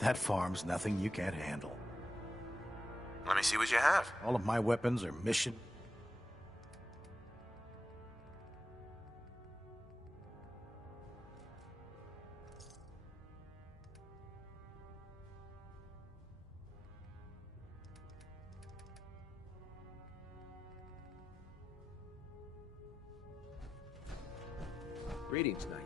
That farm's nothing you can't handle. Let me see what you have. All of my weapons are mission. Greetings, Knight.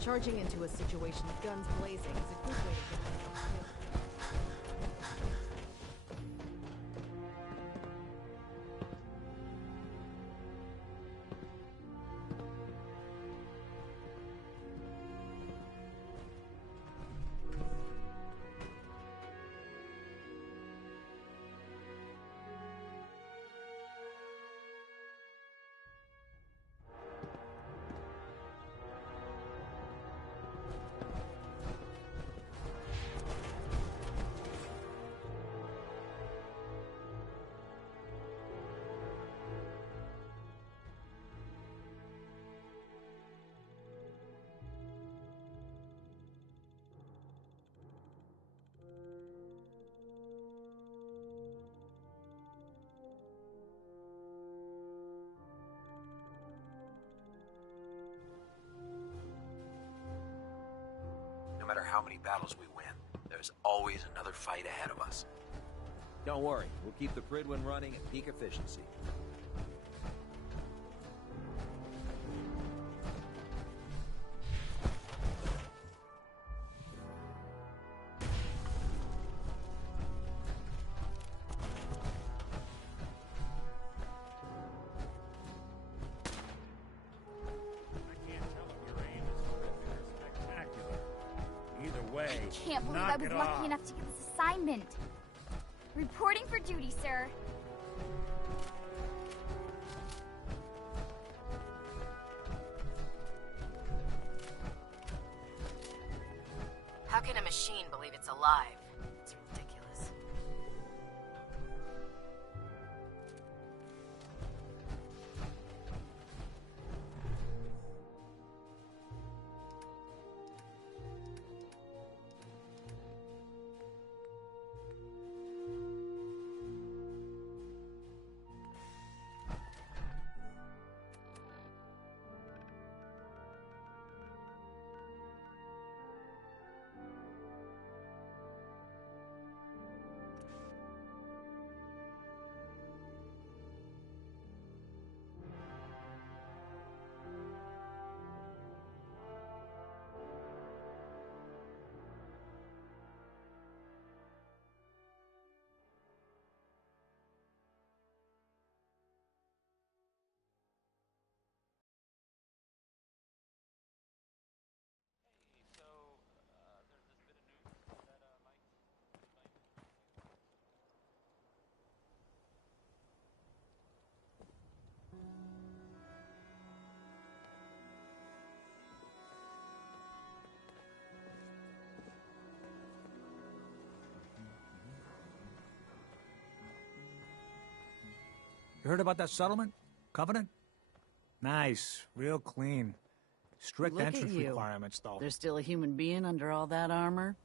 Charging into a situation with guns blazing is a good way to get myself killed. No matter how many battles we win, there's always another fight ahead of us. Don't worry, we'll keep the Prydwen running at peak efficiency. I can't believe I was lucky enough to get this assignment. Reporting for duty, sir. How can a machine believe it's alive? It's ridiculous. You heard about that settlement? Covenant? Nice. Real clean. Strict Look at entrance you. requirements, though. There's still a human being under all that armor?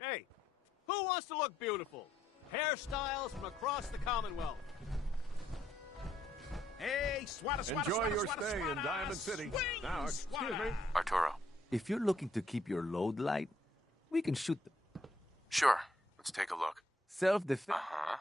Hey, who wants to look beautiful? Hairstyles from across the Commonwealth. Hey, swata, swata, Enjoy swata, your swata, stay in swata, Diamond City. swing, Now, excuse me. Arturo. If you're looking to keep your load light, we can shoot them. Sure. Let's take a look. Self-defense. Uh-huh.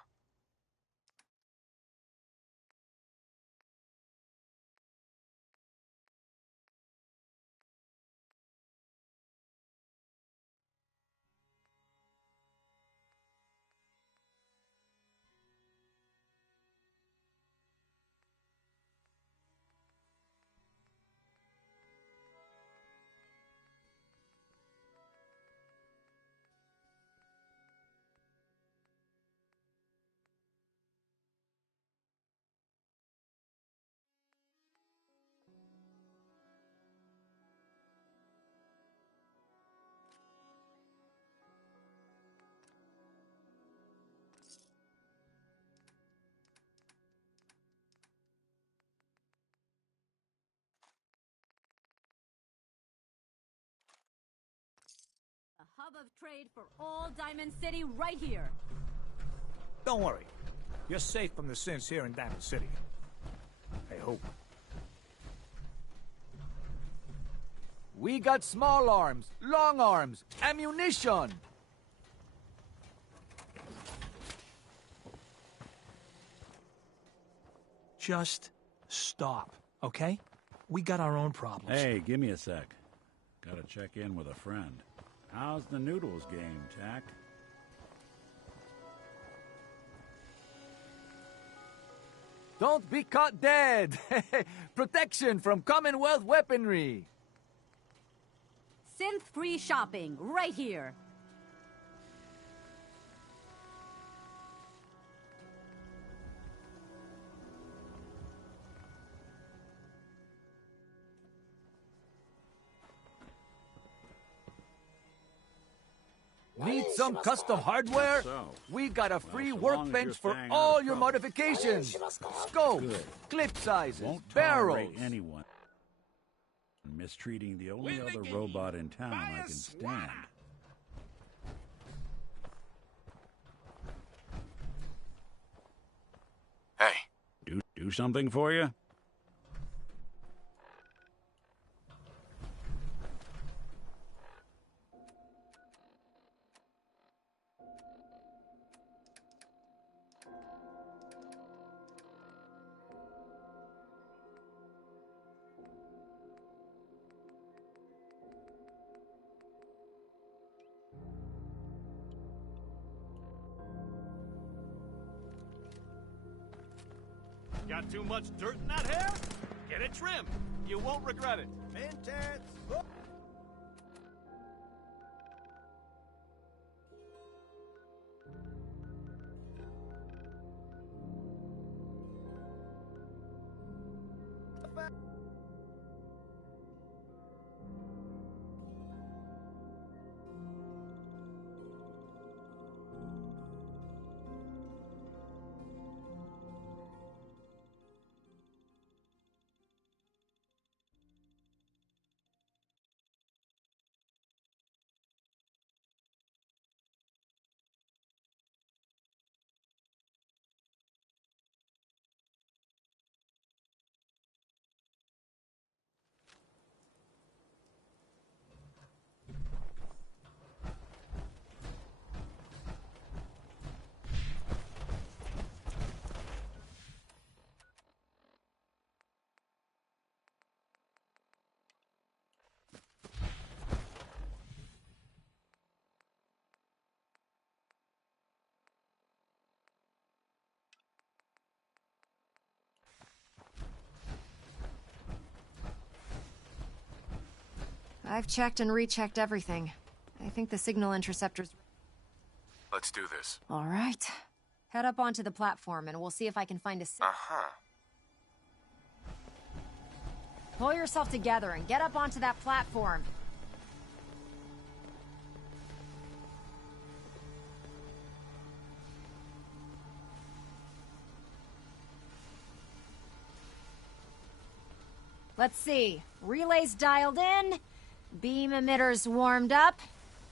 of trade for all Diamond City right here. Don't worry. You're safe from the sins here in Diamond City. I hope. We got small arms, long arms, ammunition. Just stop, okay? We got our own problems. Hey, give me a sec. Gotta check in with a friend. How's the noodles game, Jack? Don't be caught dead. Protection from Commonwealth weaponry. Synth-free shopping right here. Need some custom hardware? We got a free workbench for all your modifications. Scopes, clip sizes, Won't barrels. tolerate anyone mistreating the only other robot in town I can stand. Hey. Do something for you? Got too much dirt in that hair? Get it trimmed. You won't regret it. Intense. I've checked and rechecked everything. I think the signal interceptor's... Let's do this. All right. Head up onto the platform and we'll see if I can find a... Uh-huh. Pull yourself together and get up onto that platform. Let's see. Relays dialed in. Beam emitters warmed up.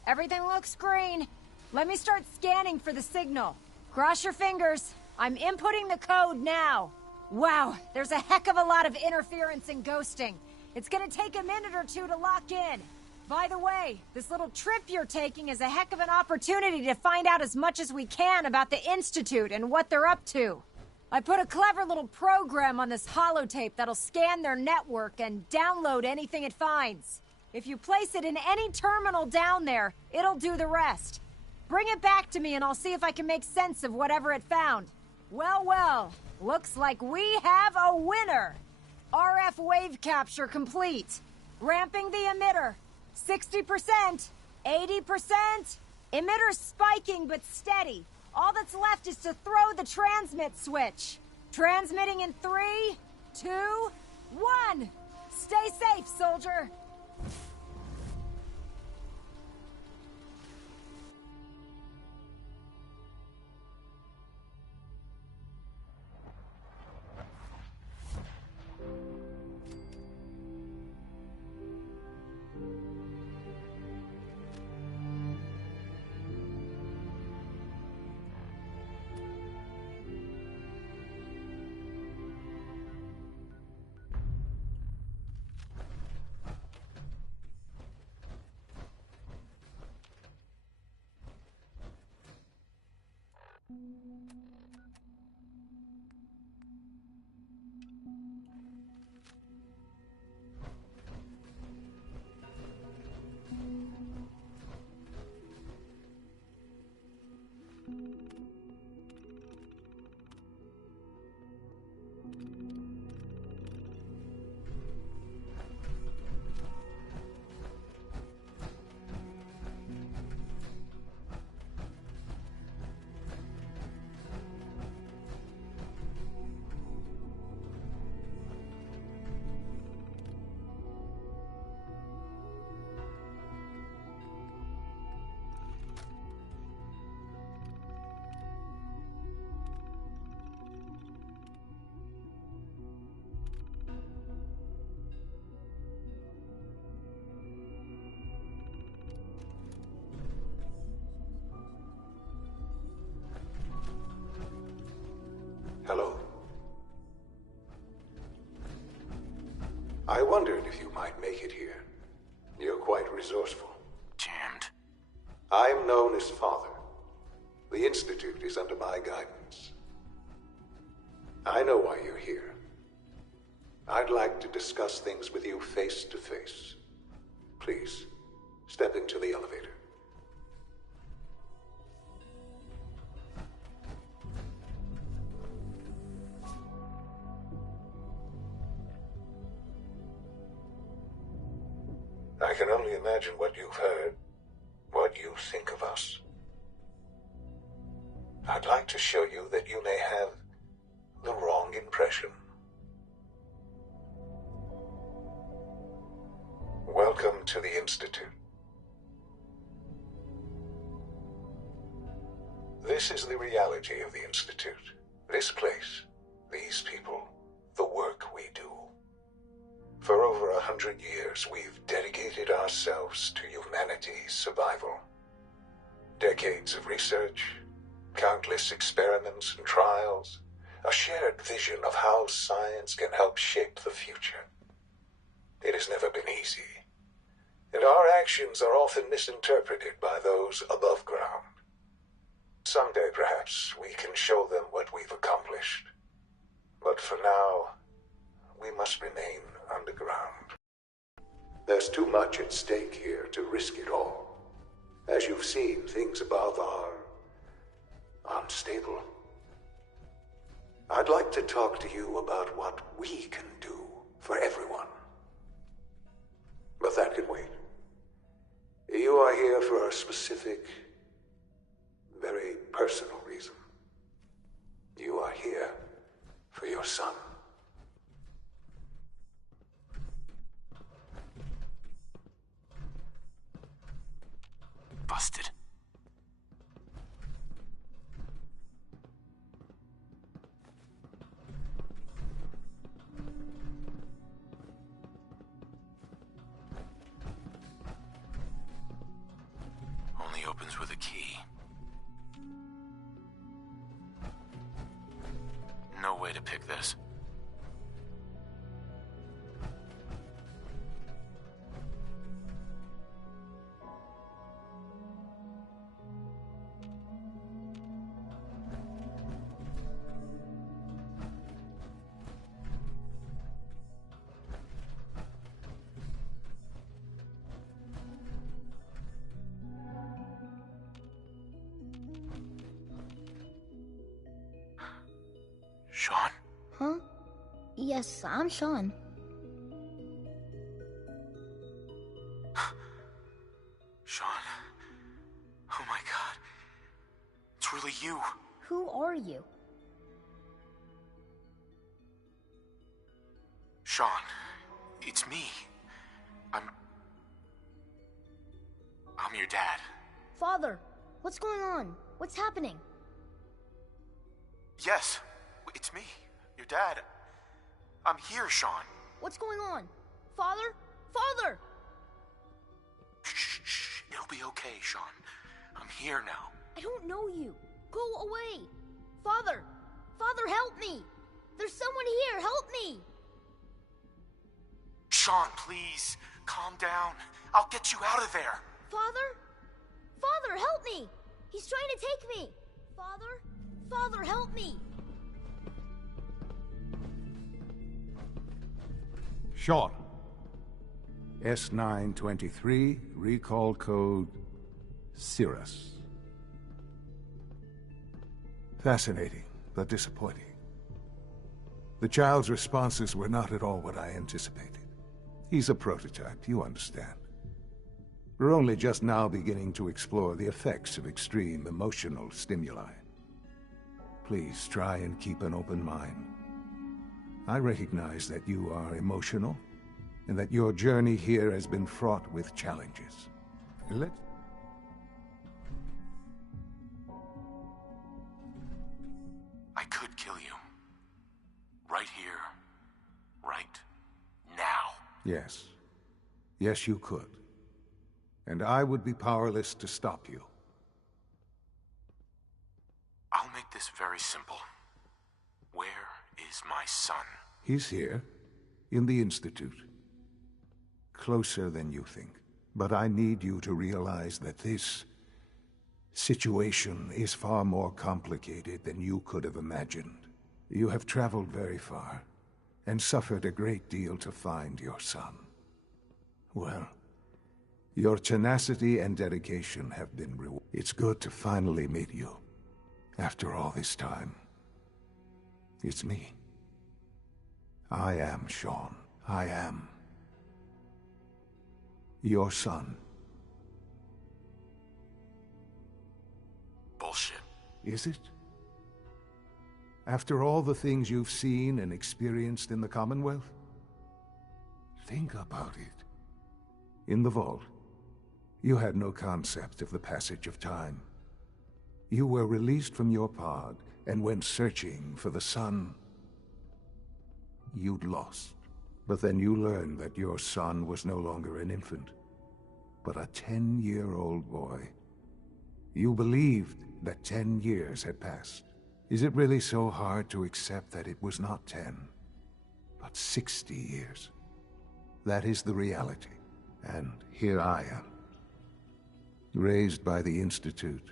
Everything looks green. Let me start scanning for the signal. Cross your fingers. I'm inputting the code now. Wow, there's a heck of a lot of interference and ghosting. It's gonna take a minute or two to lock in. By the way, this little trip you're taking is a heck of an opportunity to find out as much as we can about the Institute and what they're up to. I put a clever little program on this holotape that'll scan their network and download anything it finds. If you place it in any terminal down there, it'll do the rest. Bring it back to me and I'll see if I can make sense of whatever it found. Well, well, looks like we have a winner. RF wave capture complete. Ramping the emitter. 60%, 80%. Emitter spiking but steady. All that's left is to throw the transmit switch. Transmitting in 3, 2, 1. Stay safe, soldier. I wondered if you might make it here. You're quite resourceful. Jammed. I'm known as Father. The Institute is under my guidance. I know why you're here. I'd like to discuss things with you face to face. Please, step into the elevator. I can only imagine what you've heard, what you think of us. I'd like to show you that you may have the wrong impression. Welcome to the Institute. This is the reality of the Institute. This place, these people, the work we do. For over 100 years, we've dedicated ourselves to humanity's survival. Decades of research, countless experiments and trials, a shared vision of how science can help shape the future. It has never been easy, and our actions are often misinterpreted by those above ground. Someday, perhaps, we can show them what we've accomplished. But for now, we must remain underground. There's too much at stake here to risk it all. As you've seen, things above are unstable. I'd like to talk to you about what we can do for everyone. But that can wait. You are here for a specific, very personal reason. You are here for your son. Busted. Only opens with a key. No way to pick this. Sean? Huh? Yes, I'm Sean. Sean? Oh my god. It's really you. Who are you? Sean, it's me. I'm your dad. Father, what's going on? What's happening? Yes, it's me, your dad. I'm here, Sean. What's going on? Father? Father! Shh, it'll be okay, Sean. I'm here now. I don't know you. Go away. Father! Father, help me! There's someone here, help me! Sean, please, calm down. I'll get you out of there. Father? Father, help me! He's trying to take me! Father? Father, help me! Sean. S923, recall code Cirrus. Fascinating, but disappointing. The child's responses were not at all what I anticipated. He's a prototype, you understand. We're only just now beginning to explore the effects of extreme emotional stimuli. Please try and keep an open mind. I recognize that you are emotional, and that your journey here has been fraught with challenges. I could kill you. Right here. Right now. Yes. Yes, you could. And I would be powerless to stop you. I'll make this very simple. Where is my son? He's here, in the Institute. closer than you think. But I need you to realize that this situation is far more complicated than you could have imagined. You have traveled very far, and suffered a great deal to find your son. Well, your tenacity and dedication have been rewarded. It's good to finally meet you. After all this time, it's me. I am Shaun. I am your son. Bullshit. Is it? After all the things you've seen and experienced in the Commonwealth? Think about it. In the vault, you had no concept of the passage of time. You were released from your pod and went searching for the son you'd lost. But then you learned that your son was no longer an infant, but a 10-year-old boy. You believed that 10 years had passed. Is it really so hard to accept that it was not 10, but 60 years? That is the reality. And here I am, raised by the Institute,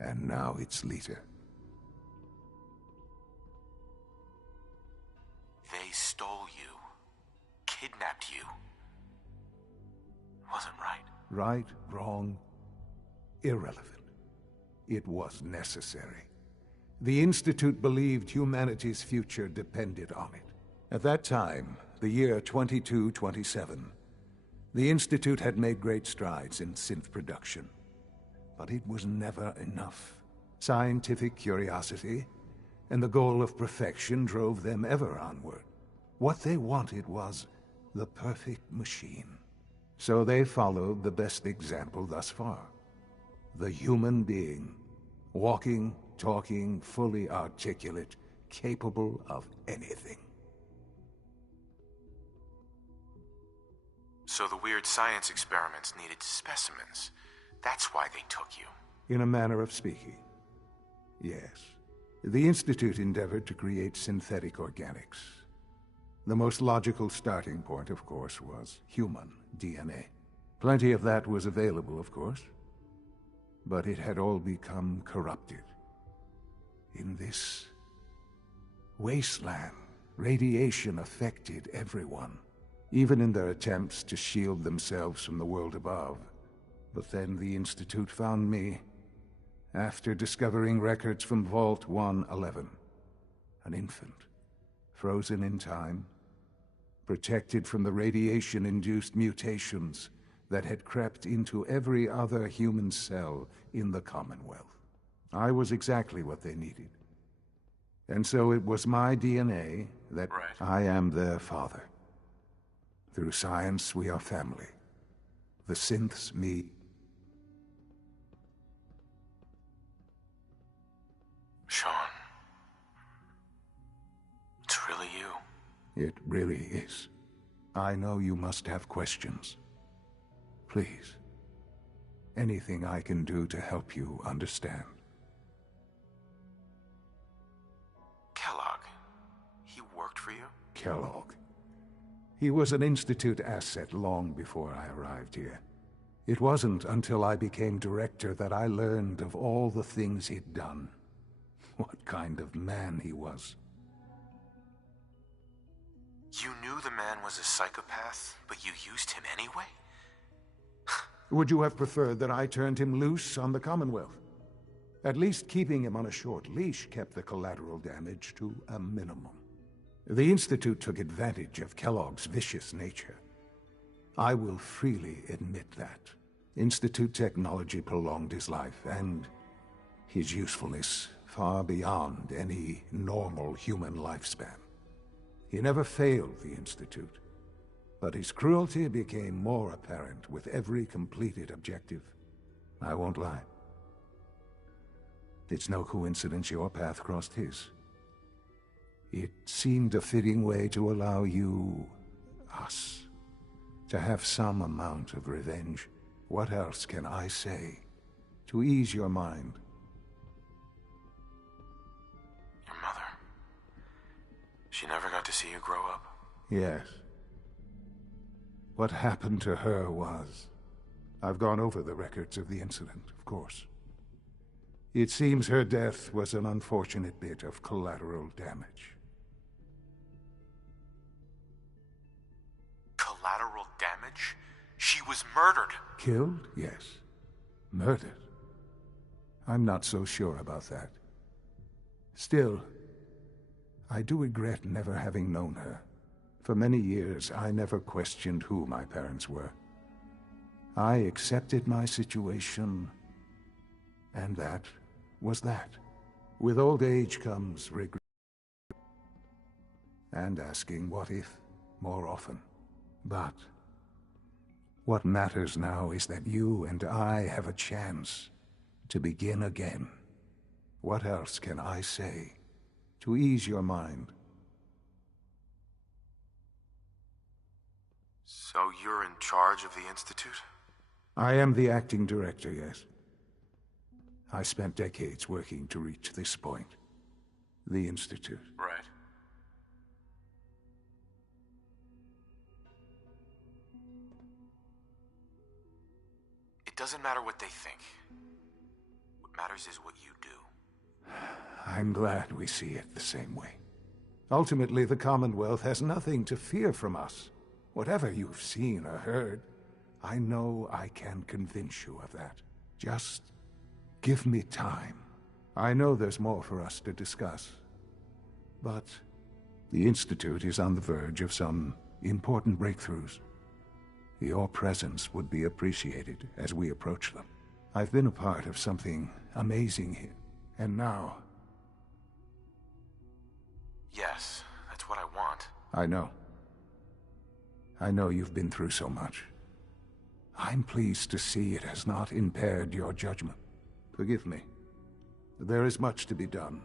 and now its leader. They stole you, kidnapped you. Wasn't right. Right, wrong, irrelevant. It was necessary. The Institute believed humanity's future depended on it. At that time, the year 2227, the Institute had made great strides in synth production. But it was never enough. Scientific curiosity and the goal of perfection drove them ever onward. What they wanted was the perfect machine. So they followed the best example thus far. The human being. Walking, talking, fully articulate, capable of anything. So the weird science experiments needed specimens. That's why they took you. In a manner of speaking, yes. The Institute endeavored to create synthetic organics. The most logical starting point, of course, was human DNA. Plenty of that was available, of course. But it had all become corrupted. In this wasteland, radiation affected everyone, even in their attempts to shield themselves from the world above. But then the Institute found me, after discovering records from Vault 111. An infant, frozen in time, protected from the radiation-induced mutations that had crept into every other human cell in the Commonwealth. I was exactly what they needed. And so it was my DNA that I am their father. Through science, we are family. The synths, me. Shaun. It's really you. It really is. I know you must have questions. Please. Anything I can do to help you understand. Kellogg. He worked for you? Kellogg. He was an Institute asset long before I arrived here. It wasn't until I became director that I learned of all the things he'd done. What kind of man he was. You knew the man was a psychopath, but you used him anyway? Would you have preferred that I turned him loose on the Commonwealth? At least keeping him on a short leash kept the collateral damage to a minimum. The Institute took advantage of Kellogg's vicious nature. I will freely admit that. Institute technology prolonged his life, and his usefulness far beyond any normal human lifespan. He never failed the Institute, but his cruelty became more apparent with every completed objective. I won't lie. It's no coincidence your path crossed his. It seemed a fitting way to allow you, us, to have some amount of revenge. What else can I say to ease your mind? Your mother. She never got to see you grow up? Yes. What happened to her was... I've gone over the records of the incident, of course. It seems her death was an unfortunate bit of collateral damage. Collateral damage? She was murdered. Killed? Yes. Murdered? I'm not so sure about that. Still, I do regret never having known her. For many years, I never questioned who my parents were. I accepted my situation, and that was that. With old age comes regret, and asking what if more often. But what matters now is that you and I have a chance to begin again. What else can I say to ease your mind? So you're in charge of the Institute? I am the acting director, yes. I spent decades working to reach this point. The Institute. Right. It doesn't matter what they think. What matters is what you do. I'm glad we see it the same way. Ultimately, the Commonwealth has nothing to fear from us. Whatever you've seen or heard, I know I can convince you of that. Just give me time. I know there's more for us to discuss. But the Institute is on the verge of some important breakthroughs. Your presence would be appreciated as we approach them. I've been a part of something amazing here, and now... Yes, that's what I want. I know. I know you've been through so much. I'm pleased to see it has not impaired your judgment. Forgive me. There is much to be done.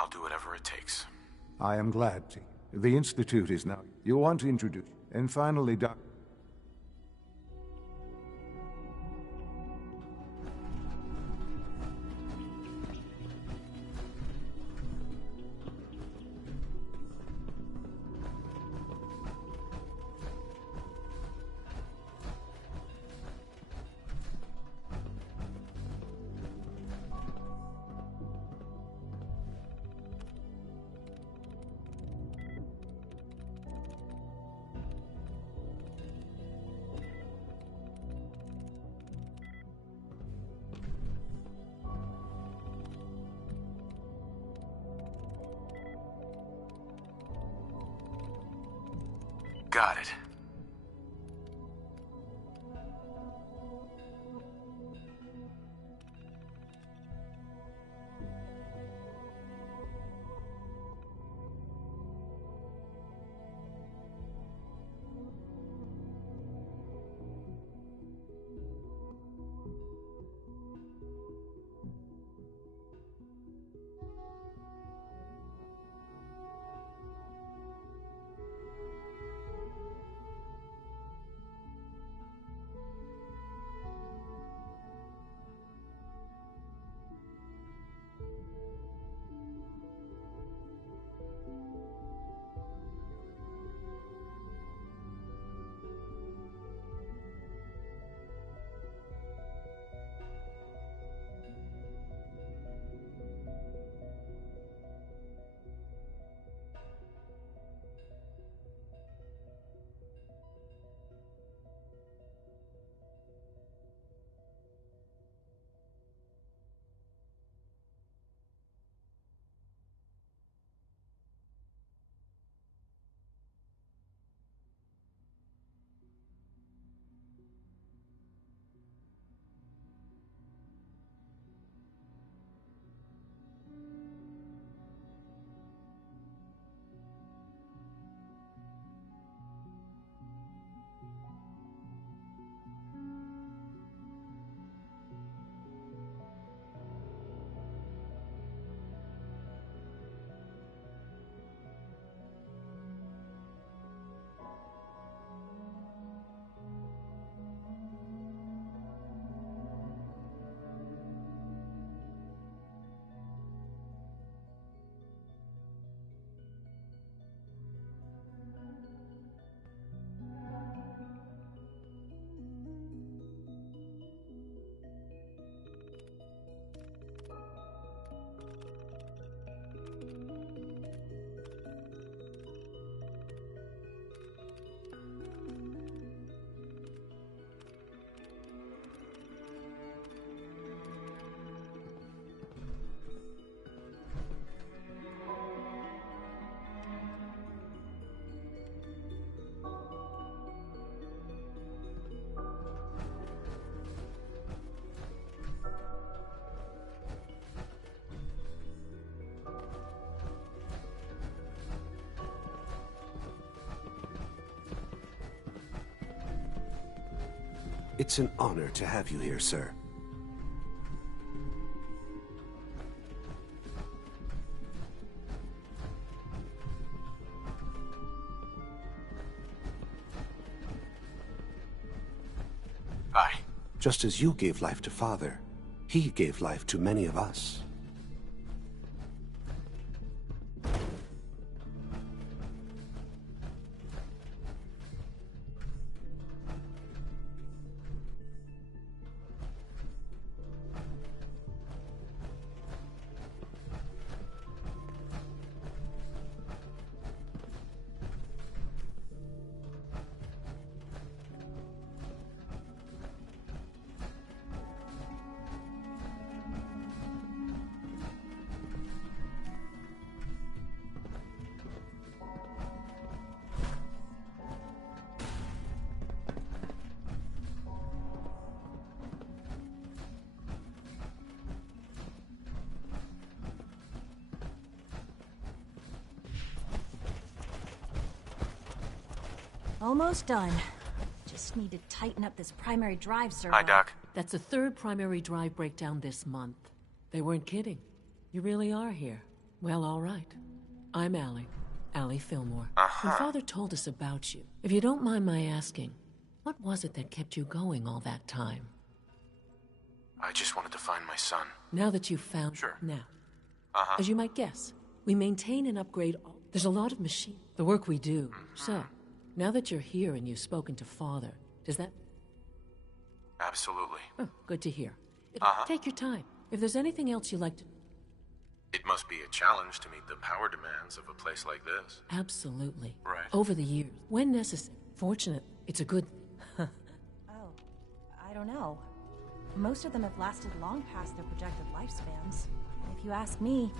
I'll do whatever it takes. I am glad to. The Institute is now... You want to introduce... And finally, Doc... Got it. It's an honor to have you here, sir. Bye. Just as you gave life to Father, he gave life to many of us. Almost done. Just need to tighten up this primary drive servo. Hi, Doc. That's the third primary drive breakdown this month. They weren't kidding. You really are here. Well, all right. I'm Allie Fillmore. When Father told us about you, if you don't mind my asking, what was it that kept you going all that time? I just wanted to find my son. Now that you've found... Sure. Now, as you might guess, we maintain and upgrade all... There's a lot of machine... The work we do. So, now that you're here and you've spoken to Father, does that... Absolutely. Oh, good to hear. Take your time. If there's anything else you'd like to... It must be a challenge to meet the power demands of a place like this. Absolutely. Right. Over the years, when necessary. Fortunate, it's a good... Oh, I don't know. Most of them have lasted long past their projected lifespans. If you ask me,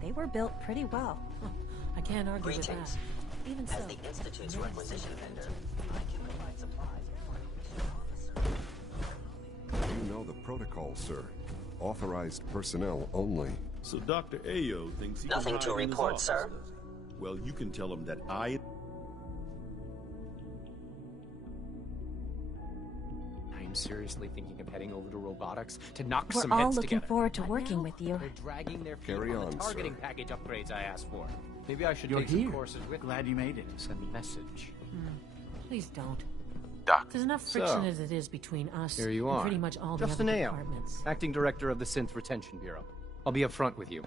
they were built pretty well. I can't argue with that. Greetings. Even As so, the Institute's requisition vendor, I can provide supplies for You know the protocol, sir. Authorized personnel only. So Dr. Ayo thinks he Nothing can to hide in his report, office, sir. does he? Well, you can tell him that I... I'm seriously thinking of heading over to robotics to knock We're some all heads looking together. forward to working with you. They're dragging their feet Carry on on, the targeting sir. package upgrades I asked for. Maybe I should You're take here. some courses with Glad you made it. Send a message. please don't. Doc. There's enough friction as it is between us Here you and are. pretty much all the Justin other Ayo, departments. Acting Director of the Synth Retention Bureau. I'll be upfront with you.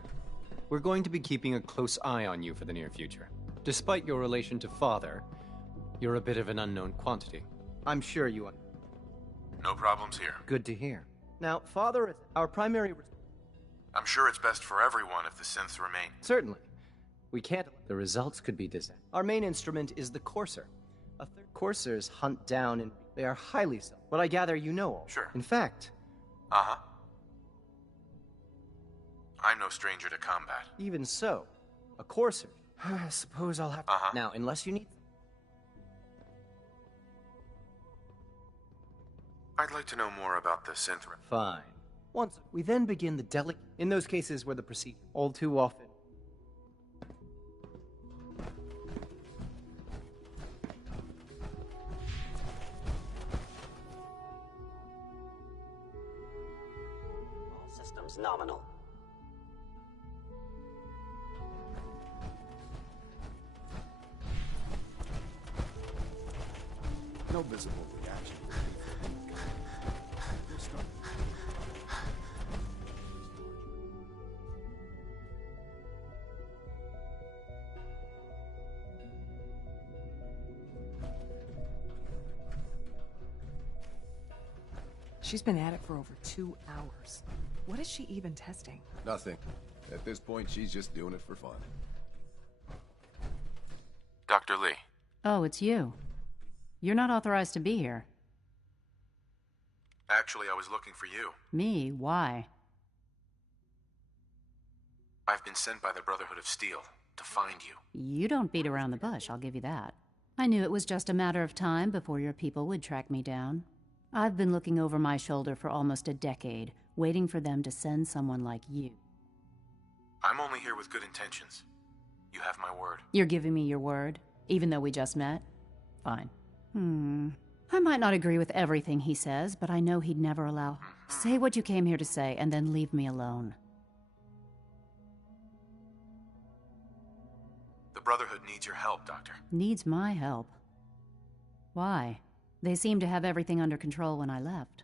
We're going to be keeping a close eye on you for the near future. Despite your relation to Father, you're a bit of an unknown quantity. I'm sure you... No problems here. Good to hear. Now, Father is our primary... I'm sure it's best for everyone if the synths remain. Certainly. We can't... The results could be disastrous. Our main instrument is the Courser. Coursers hunt down and they are highly so. But I gather you know all. Sure. In fact... I'm no stranger to combat. Even so, a Courser. I suppose I'll have... Now, unless you need... I'd like to know more about the synth... Fine. Once we then begin the delicate... In those cases where the procedure... All too often... all systems nominal. No visible reaction. We'll start. She's been at it for over 2 hours. What is she even testing? Nothing. At this point, she's just doing it for fun. Dr. Lee. Oh, it's you. You're not authorized to be here. Actually, I was looking for you. Me? Why? I've been sent by the Brotherhood of Steel to find you. You don't beat around the bush, I'll give you that. I knew it was just a matter of time before your people would track me down. I've been looking over my shoulder for almost a decade, waiting for them to send someone like you. I'm only here with good intentions. You have my word. You're giving me your word, even though we just met? Fine. I might not agree with everything he says, but I know he'd never allow. Say what you came here to say, and then leave me alone. The Brotherhood needs your help, Doctor. Needs my help. Why? They seemed to have everything under control when I left.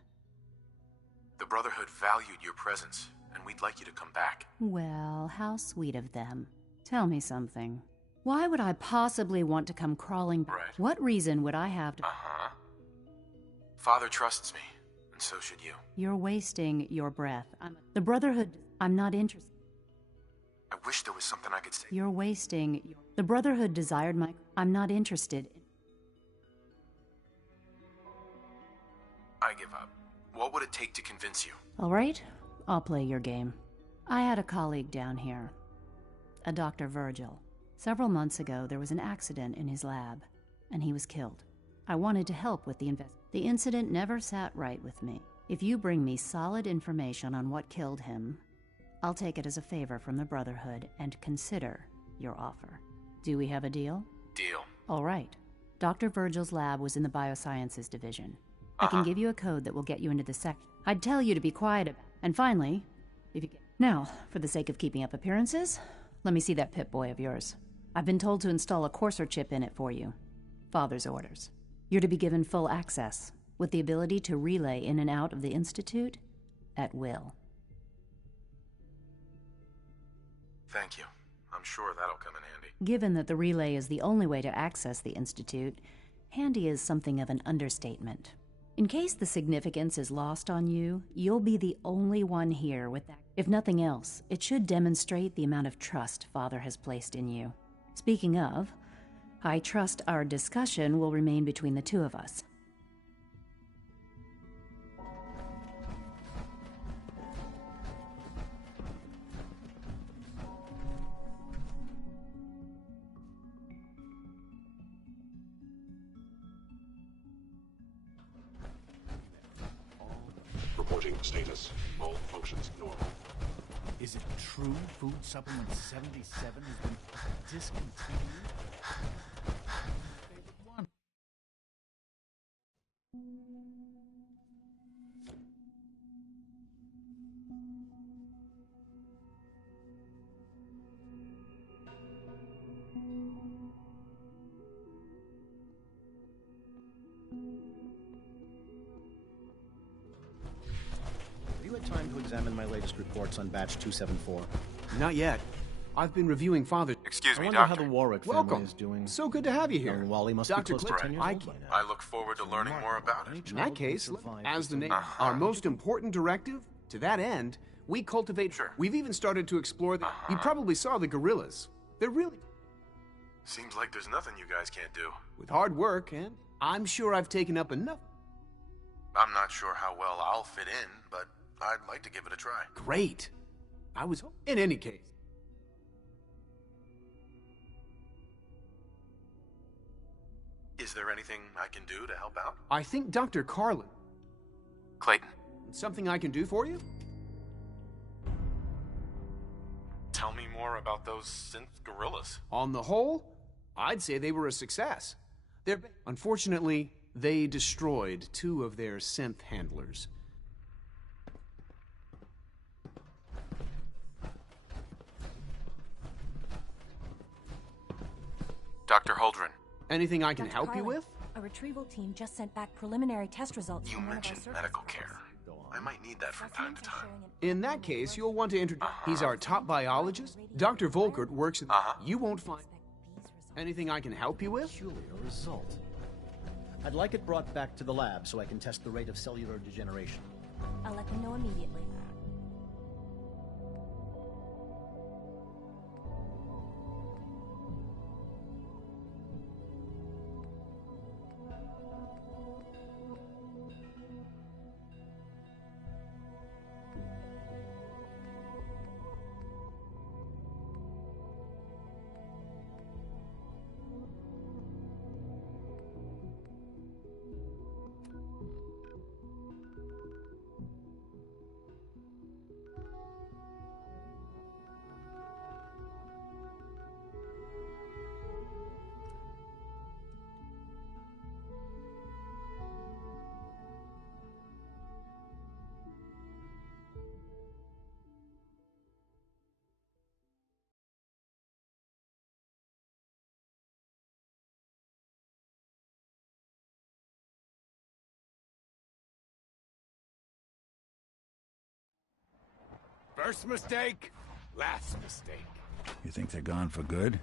The Brotherhood valued your presence, and we'd like you to come back. Well, how sweet of them. Tell me something. Why would I possibly want to come crawling back? Right. What reason would I have to— Father trusts me, and so should you. You're wasting your breath. The Brotherhood— I'm not interested. I wish there was something I could say. You're wasting— The Brotherhood desired my— I'm not interested. I give up. What would it take to convince you? All right, I'll play your game. I had a colleague down here, a Dr. Virgil. Several months ago, there was an accident in his lab, and he was killed. I wanted to help with the investigation. The incident never sat right with me. If you bring me solid information on what killed him, I'll take it as a favor from the Brotherhood and consider your offer. Do we have a deal? Deal. All right. Dr. Virgil's lab was in the Biosciences Division. I can give you a code that will get you into the section. I'd tell you to be quiet about. And finally, if you get— Now, for the sake of keeping up appearances, let me see that Pip-Boy of yours. I've been told to install a Courser chip in it for you. Father's orders. You're to be given full access, with the ability to relay in and out of the Institute at will. Thank you. I'm sure that'll come in handy. Given that the relay is the only way to access the Institute, handy is something of an understatement. In case the significance is lost on you, you'll be the only one here with that. If nothing else, it should demonstrate the amount of trust Father has placed in you. Speaking of, I trust our discussion will remain between the two of us. Reporting status. All functions normal. Is it true Food Supplement 77 has been discontinued? Favorite one. Have you had time to examine my latest reports on Batch 274? Not yet. I've been reviewing Father. Excuse me, I wonder Doctor. how the Warwick family Welcome. is doing. So good to have you here. Young Wally must Dr. be close Cliff, to 10 years I old by now. I look forward to learning more about it. In that case, as the name, our most important directive, to that end, we cultivate. Sure. We've even started to explore the. You probably saw the gorillas. They're really. Seems like there's nothing you guys can't do. With hard work, and I'm sure I've taken up enough. I'm not sure how well I'll fit in, but I'd like to give it a try. Great. I was. In any case. Is there anything I can do to help out? I think Dr. Carlin. Clayton. Something I can do for you? Tell me more about those synth gorillas. On the whole, I'd say they were a success. Unfortunately, they destroyed 2 of their synth handlers. Dr. Holdren. Anything I can Dr. help you Carlin, with? A retrievable team just sent back preliminary test results You from one of our mentioned service medical centers. care. I might need that from time to time. In that case, you'll want to introduce. He's our top biologist. Dr. Volkert works at. You won't find. Anything I can help you with? Peculiar result. I'd like it brought back to the lab so I can test the rate of cellular degeneration. I'll let them know immediately. First mistake, last mistake. You think they're gone for good?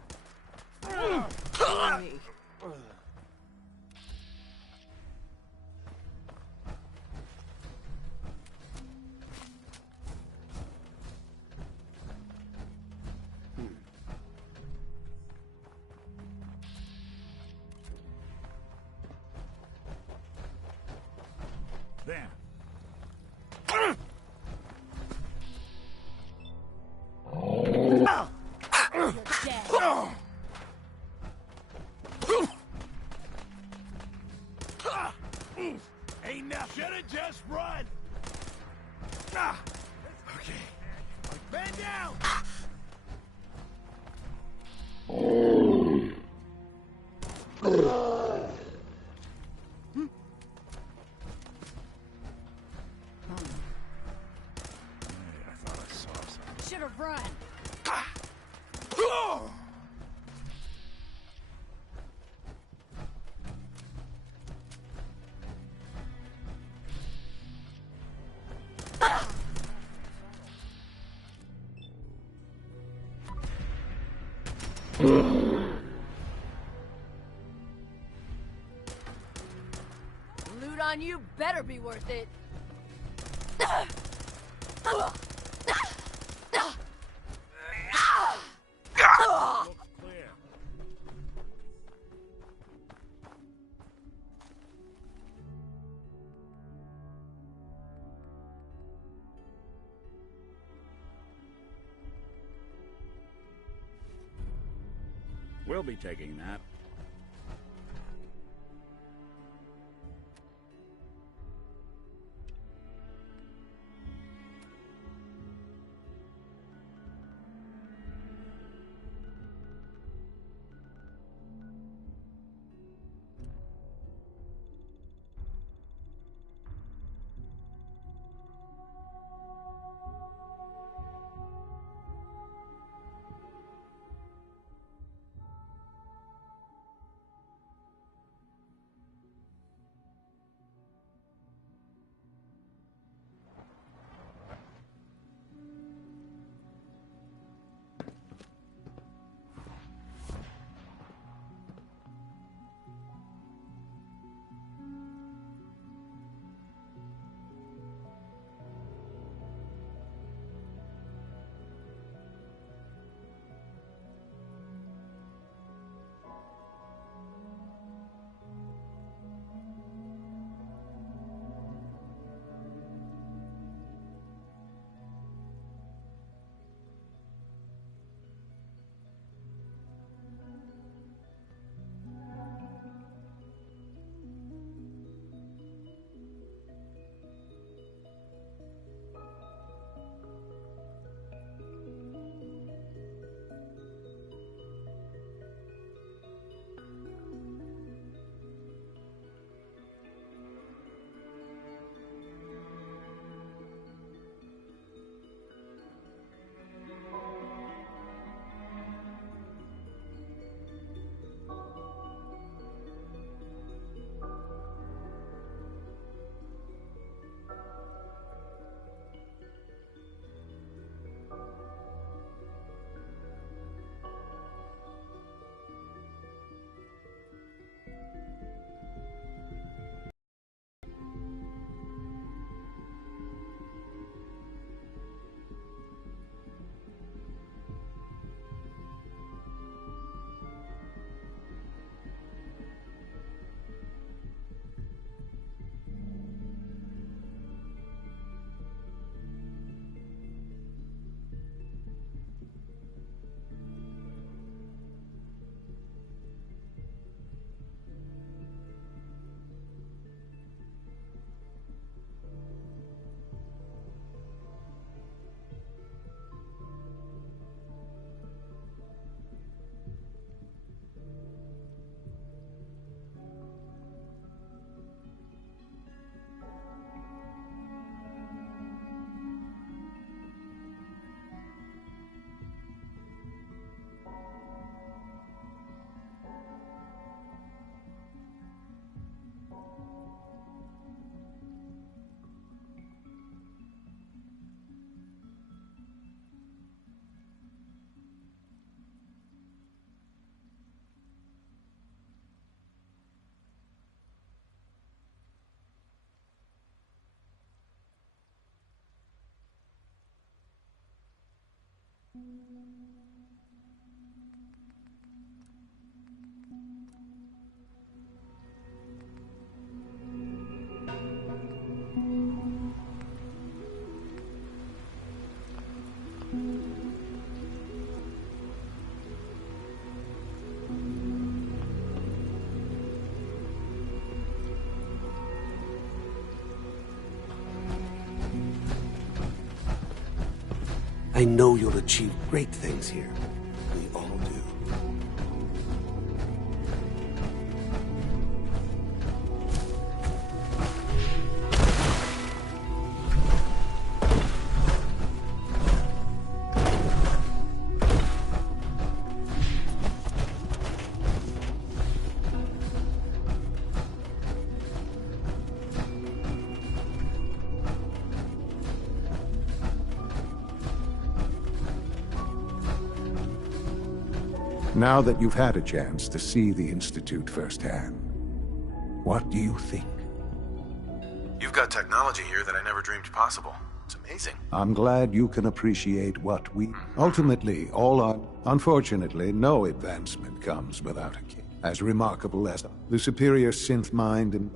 There. Ain't nothing. Should've just run. Okay. Man down. Should have run. Loot on you better be worth it. We'll be taking that. I know you'll achieve great things here. We all do. Now that you've had a chance to see the Institute firsthand, what do you think? You've got technology here that I never dreamed possible. It's amazing. I'm glad you can appreciate what we... Ultimately, all our... Unfortunately, no advancement comes without a kid. As remarkable as the superior synth mind and...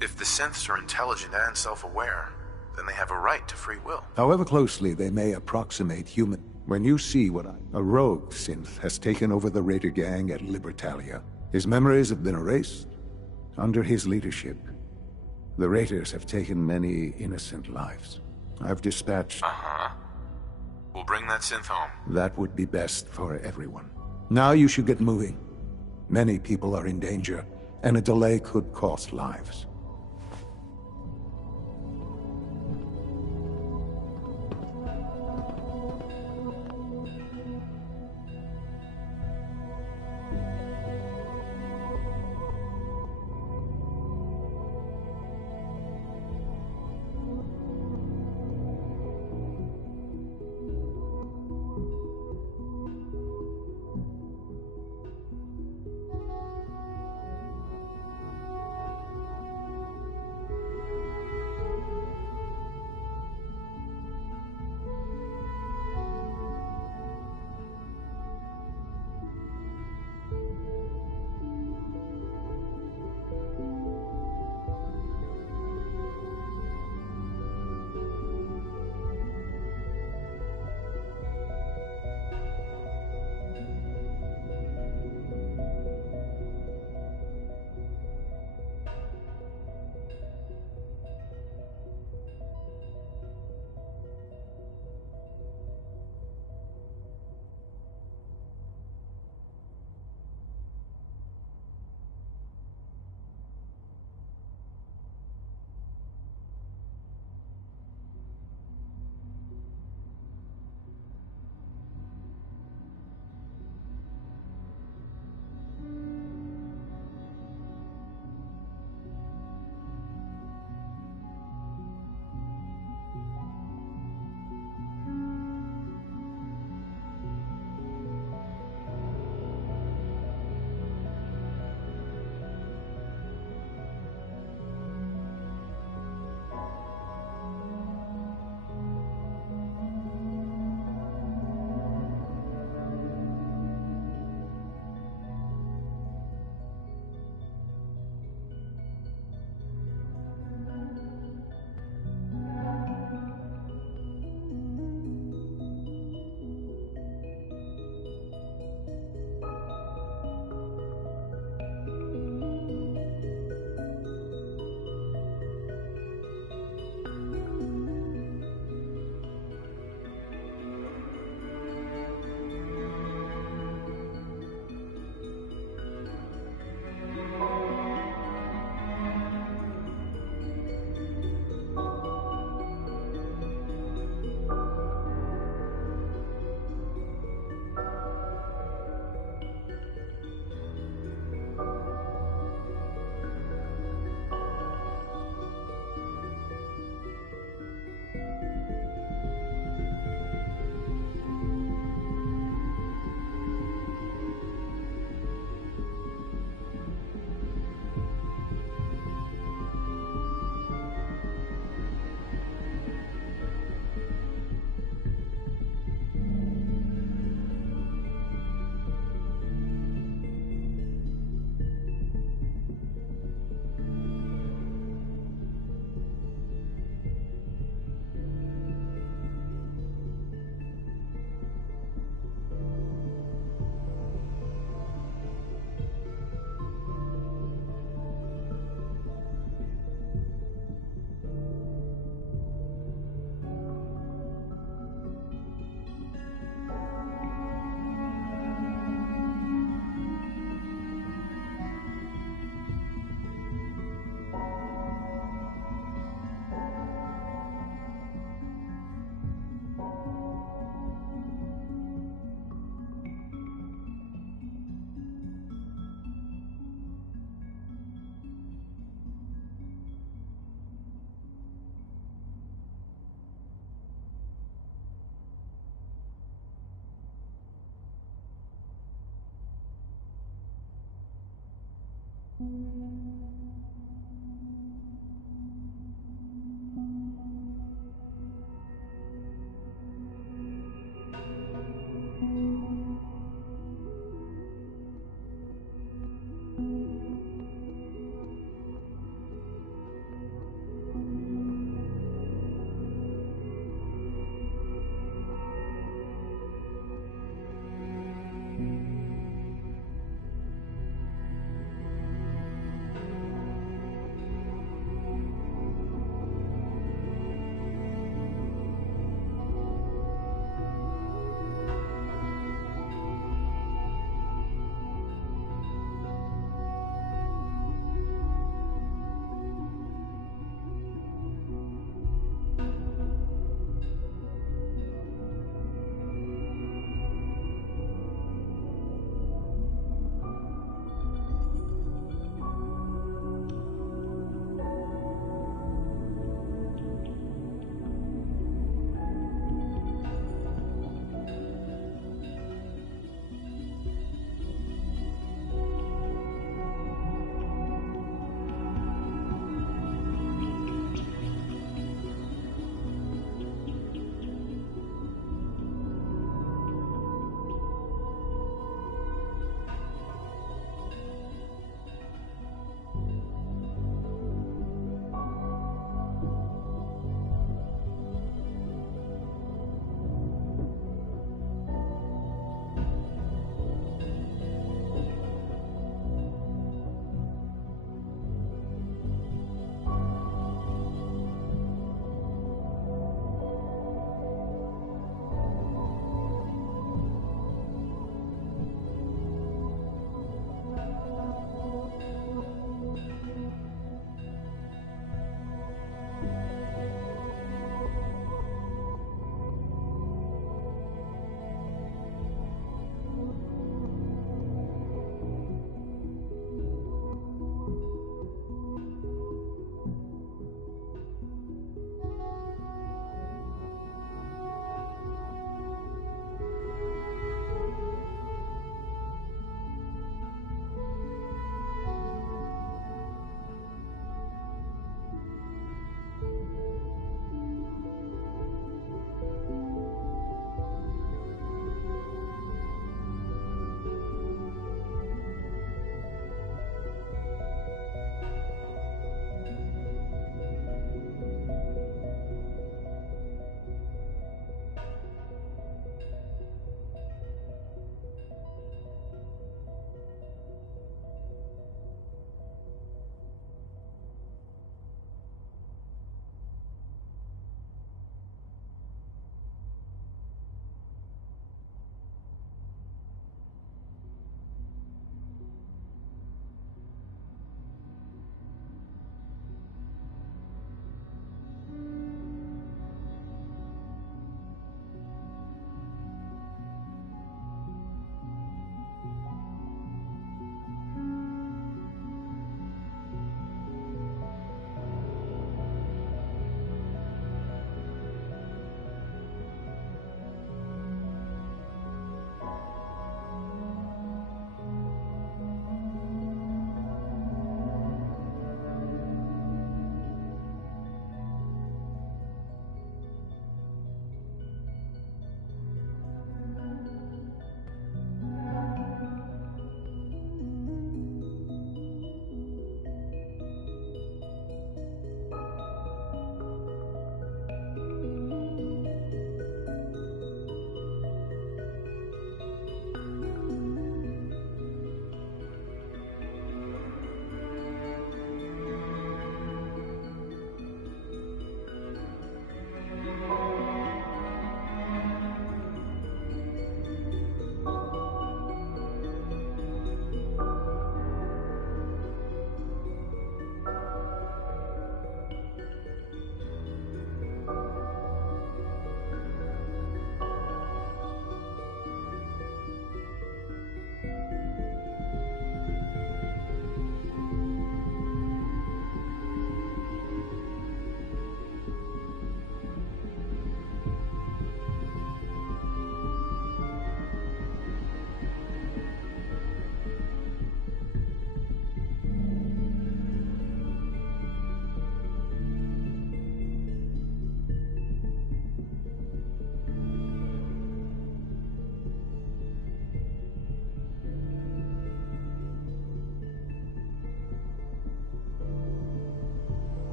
If the synths are intelligent and self-aware, then they have a right to free will. However closely they may approximate human... When you see what a rogue synth has taken over the Raider gang at Libertalia, his memories have been erased. Under his leadership, the Raiders have taken many innocent lives. I've dispatched... We'll bring that synth home. That would be best for everyone. Now you should get moving. Many people are in danger, and a delay could cost lives.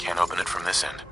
Can't open it from this end.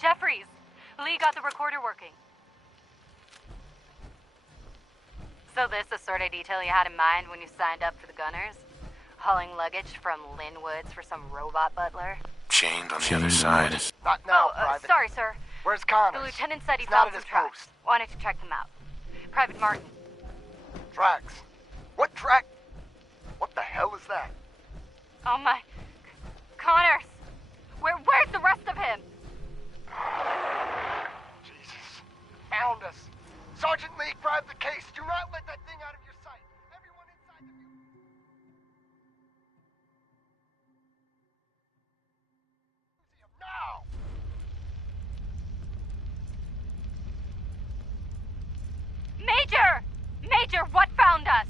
Jeffries, Lee got the recorder working. So this the sort of detail you had in mind when you signed up for the Gunners? Hauling luggage from Linwoods for some robot butler? Chained on the other side. Not now, Private. Sorry, sir. Where's Connors? The lieutenant said he He's not found at some his tracks. post. Wanted to check them out. Private Martin. Tracks? What track? What the hell is that? Oh my... Connors! Where's the rest of him? Jesus. Found us. Sergeant Lee, grab the case. Do not let that thing out of your sight. Everyone inside the museum. Now! Major! Major, what found us?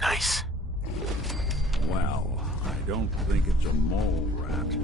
Nice. Well, I don't think it's a mole rat.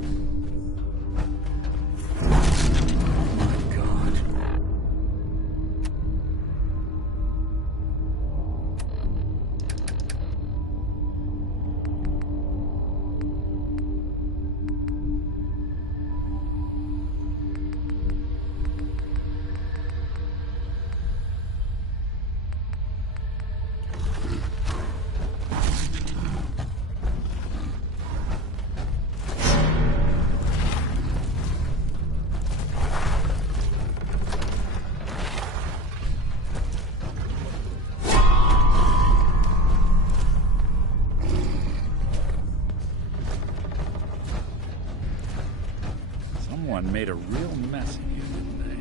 Someone made a real mess of you, didn't they?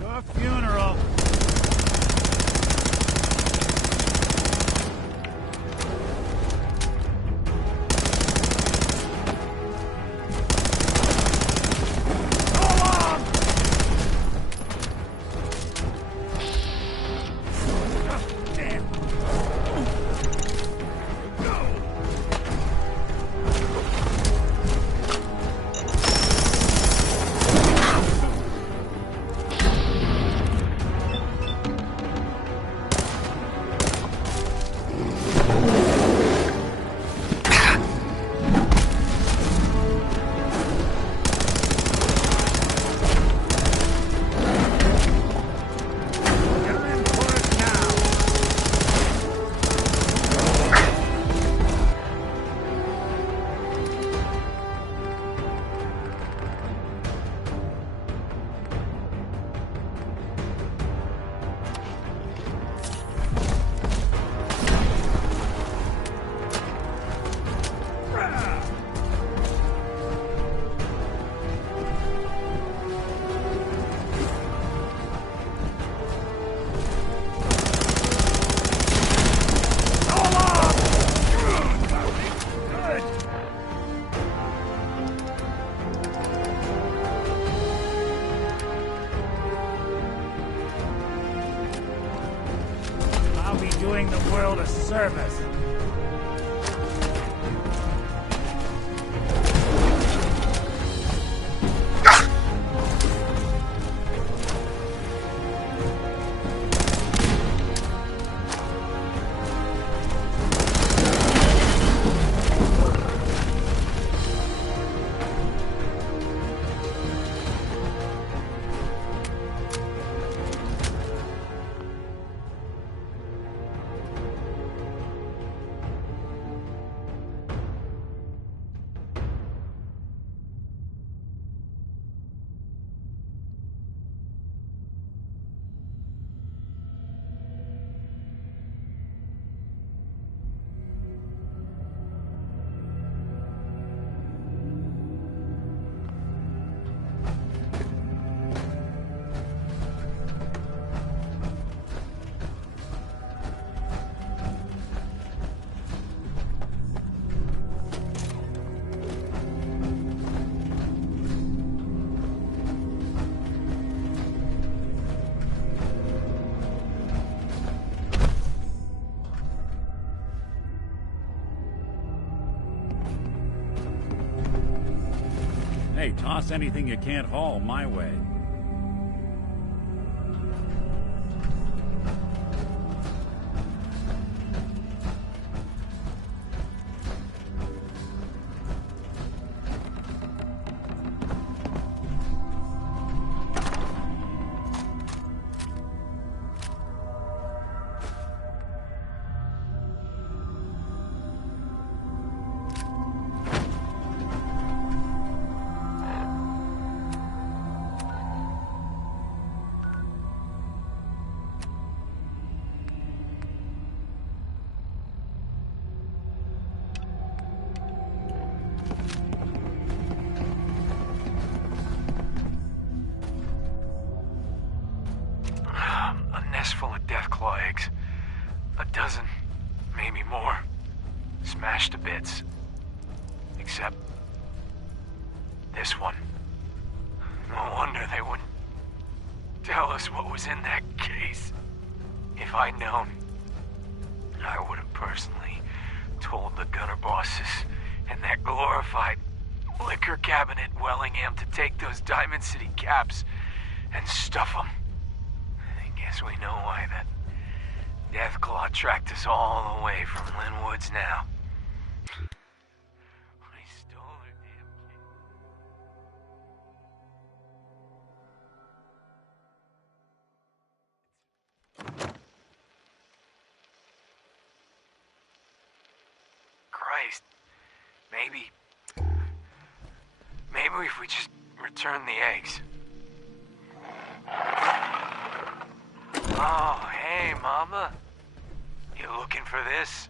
Your funeral. I'll be doing the world a service. Hey, toss anything you can't haul my way. A nest full of Deathclaw eggs. A dozen, maybe more. Smashed to bits. Except this one. No wonder they wouldn't tell us what was in that case. If I'd known, I would have personally told the gunner bosses and that glorified liquor cabinet Wellingham to take those Diamond City caps and stuff them. I guess we know why that Deathclaw tracked us all the way from Linwoods now. I stole her damn Christ. Maybe if we just return the eggs. Oh, hey, Mama. You looking for this?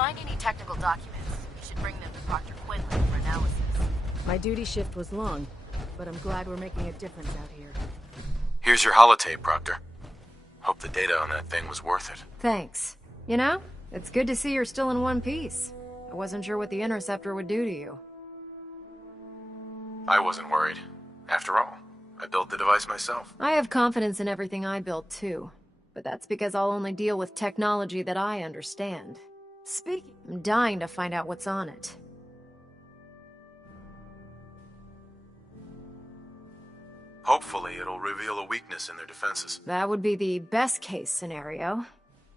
find any technical documents, you should bring them to Proctor Quinlan for analysis. My duty shift was long, but I'm glad we're making a difference out here. Here's your holotape, Proctor. Hope the data on that thing was worth it. Thanks. You know, it's good to see you're still in one piece. I wasn't sure what the Interceptor would do to you. I wasn't worried. After all, I built the device myself. I have confidence in everything I built, too. But that's because I'll only deal with technology that I understand. Speaking, I'm dying to find out what's on it. Hopefully, it'll reveal a weakness in their defenses. That would be the best-case scenario.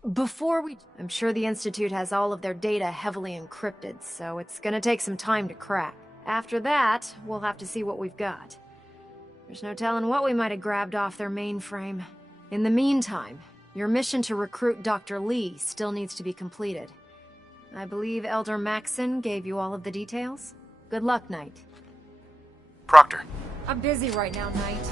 I'm sure the Institute has all of their data heavily encrypted, so it's gonna take some time to crack. After that, we'll have to see what we've got. There's no telling what we might have grabbed off their mainframe. In the meantime, your mission to recruit Dr. Lee still needs to be completed. I believe Elder Maxson gave you all of the details? Good luck, Knight. Proctor. I'm busy right now, Knight.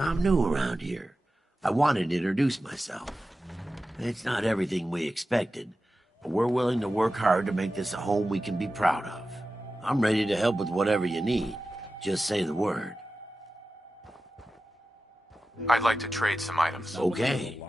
I'm new around here. I wanted to introduce myself. It's not everything we expected, but we're willing to work hard to make this a home we can be proud of. I'm ready to help with whatever you need. Just say the word. I'd like to trade some items. Okay.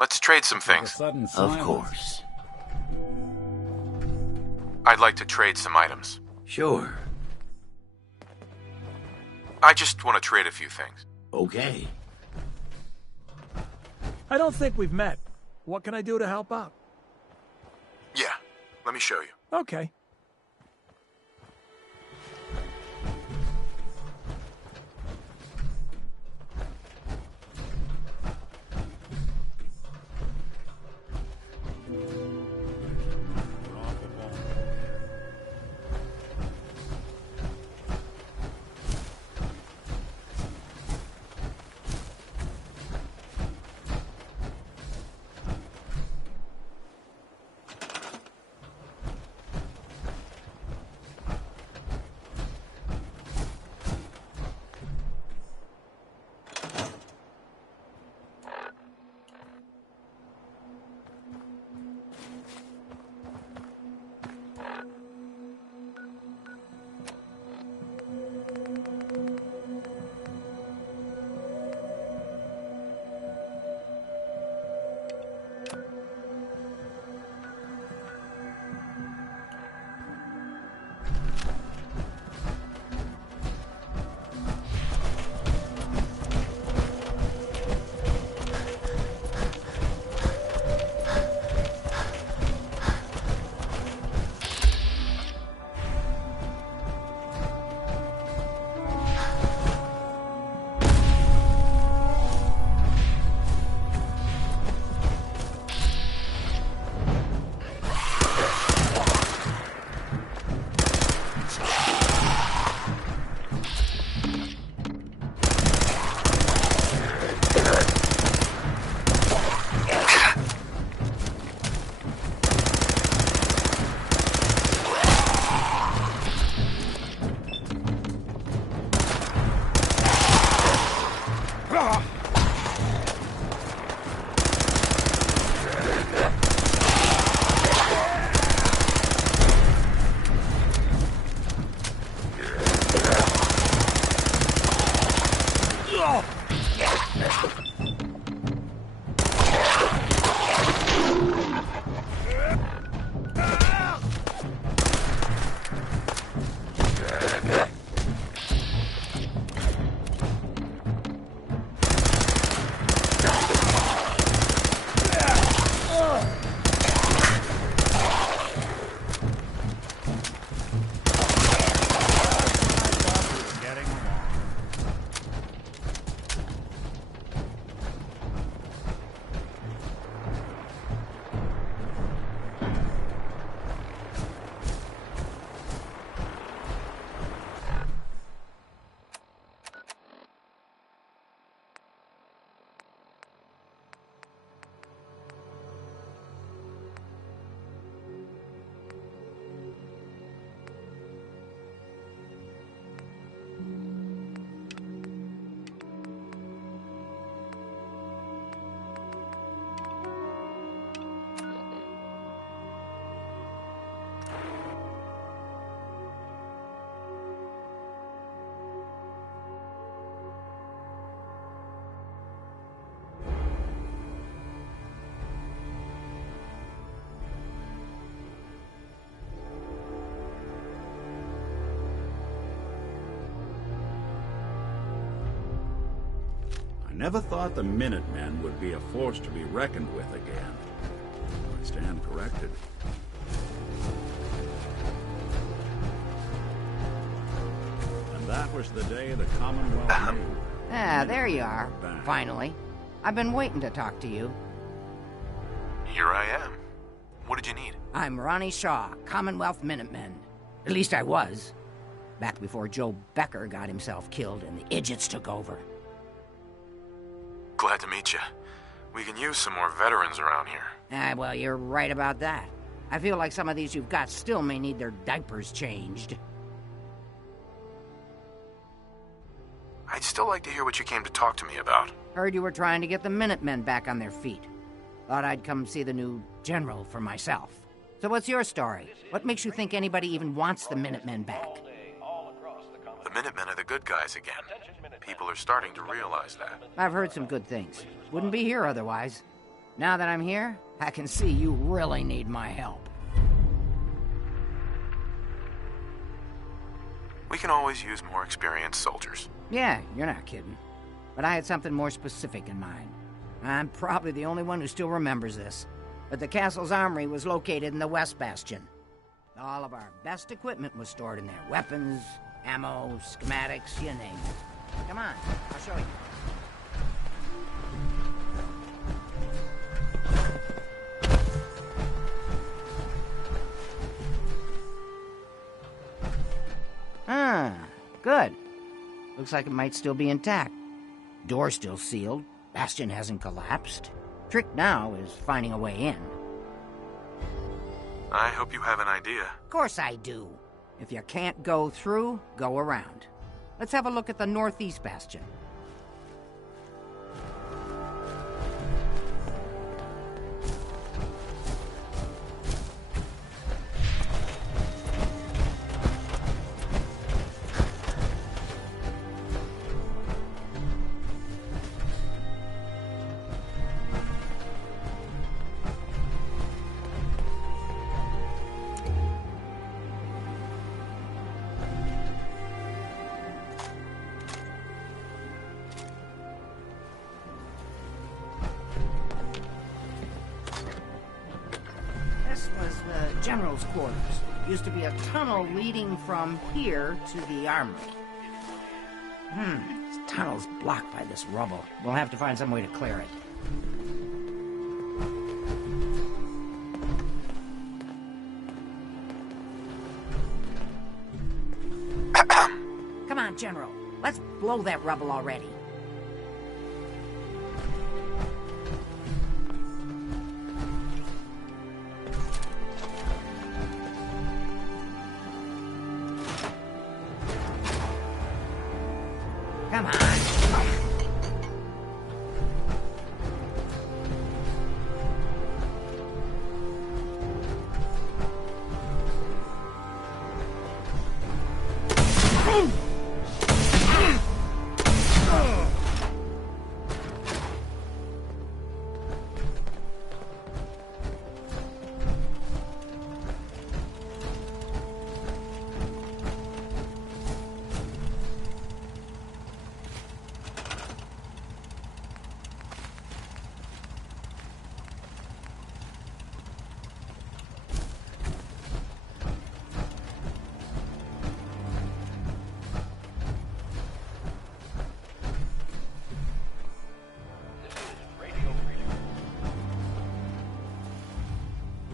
Let's trade some things. Of course. I'd like to trade some items. Sure. I just want to trade a few things. Okay. I don't think we've met. What can I do to help out? Yeah, let me show you. Okay. never thought the Minutemen would be a force to be reckoned with again. I stand corrected. And that was the day the Commonwealth knew. Ah, there you are. Finally. I've been waiting to talk to you. Here I am. What did you need? I'm Ronnie Shaw, Commonwealth Minutemen. At least I was. Back before Joe Becker got himself killed and the Idiots took over. Glad to meet you. We can use some more veterans around here. Ah, well, you're right about that. I feel like some of these you've got still may need their diapers changed. I'd still like to hear what you came to talk to me about. Heard you were trying to get the Minutemen back on their feet. Thought I'd come see the new general for myself. So what's your story? What makes you think anybody even wants the Minutemen back? The Minutemen are the good guys again. People are starting to realize that. I've heard some good things. Wouldn't be here otherwise. Now that I'm here, I can see you really need my help. We can always use more experienced soldiers. Yeah, you're not kidding. But I had something more specific in mind. I'm probably the only one who still remembers this. But the castle's armory was located in the West Bastion. All of our best equipment was stored in there. Weapons, ammo, schematics, you name it. Come on, I'll show you. Ah, good. Looks like it might still be intact. Door's still sealed. Bastion hasn't collapsed. Trick now is finding a way in. I hope you have an idea. Of course I do. If you can't go through, go around. Let's have a look at the Northeast Bastion. General's quarters. Used to be a tunnel leading from here to the armory. This tunnel's blocked by this rubble. We'll have to find some way to clear it. Come on, General. Let's blow that rubble already. Come on.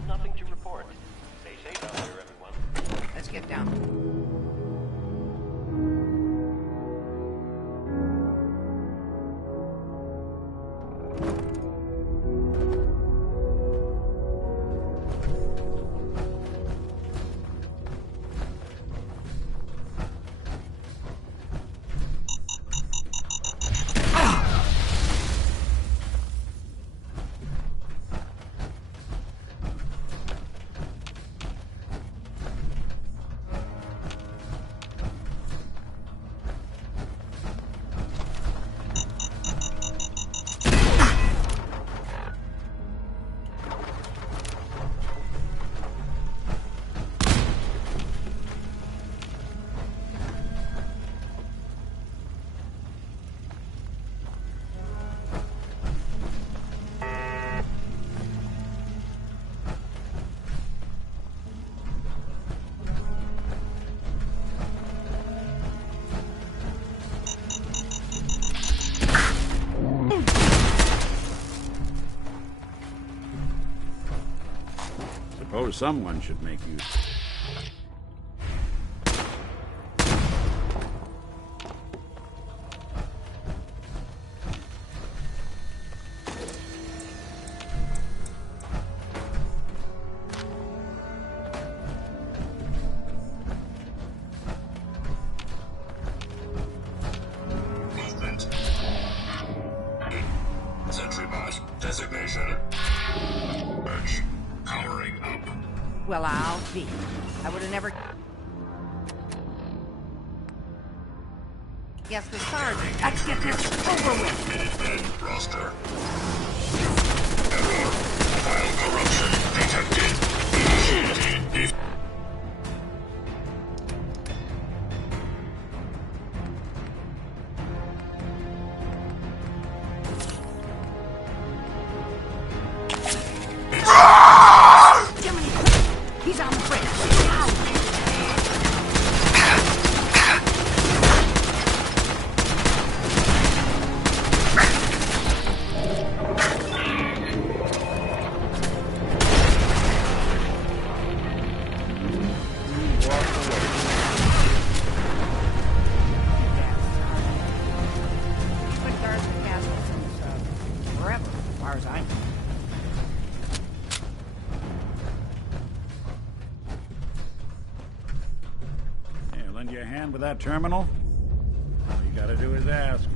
Nothing to report. Stay safe out there, everyone. Let's get down. Suppose someone should make use. Sentry boss designation. Edge. Powering up. Well, I'll be. I would have never... Guess the sergeant. Let's get this over with. Minutemen roster. Error. File corruption detected. Initiating. He's on the bridge. He's been guarding the castle since forever, as far as I know. Lend you a hand with that terminal? All you gotta do is ask.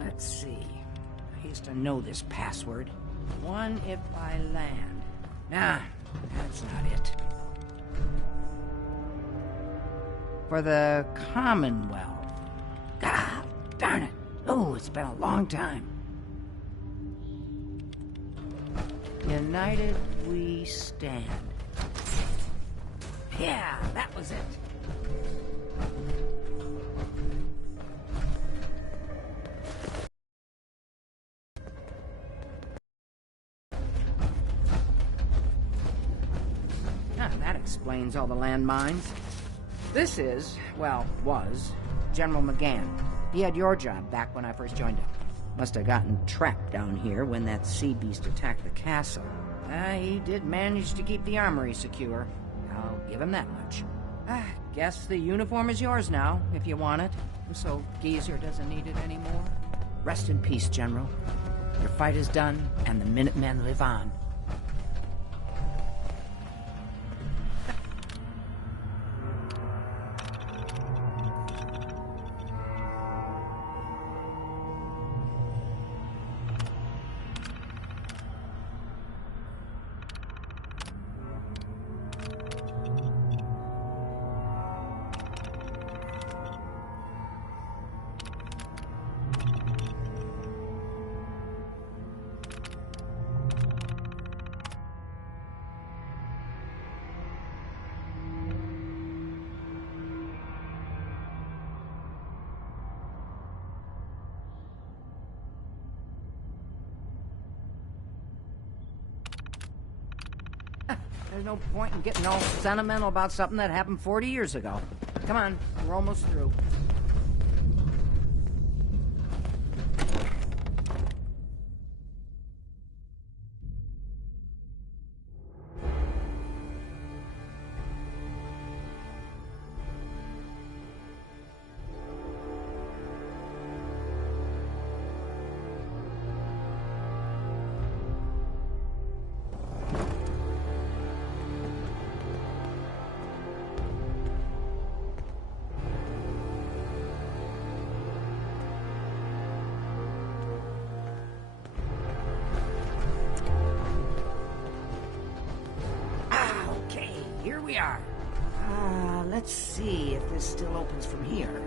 Let's see. I used to know this password. One if I land. Nah, that's not it. For the Commonwealth. God darn it. Oh, it's been a long time. United we stand. Yeah, that was it. That explains all the landmines. This is, well, was, General McGann. He had your job back when I first joined him. Must have gotten trapped down here when that sea beast attacked the castle. He did manage to keep the armory secure. I'll give him that much. Guess the uniform is yours now, if you want it. So Geezer doesn't need it anymore. Rest in peace, General. Your fight is done, and the Minutemen live on. There's no point in getting all sentimental about something that happened 40 years ago. Come on, we're almost through. Here we are. Let's see if this still opens from here.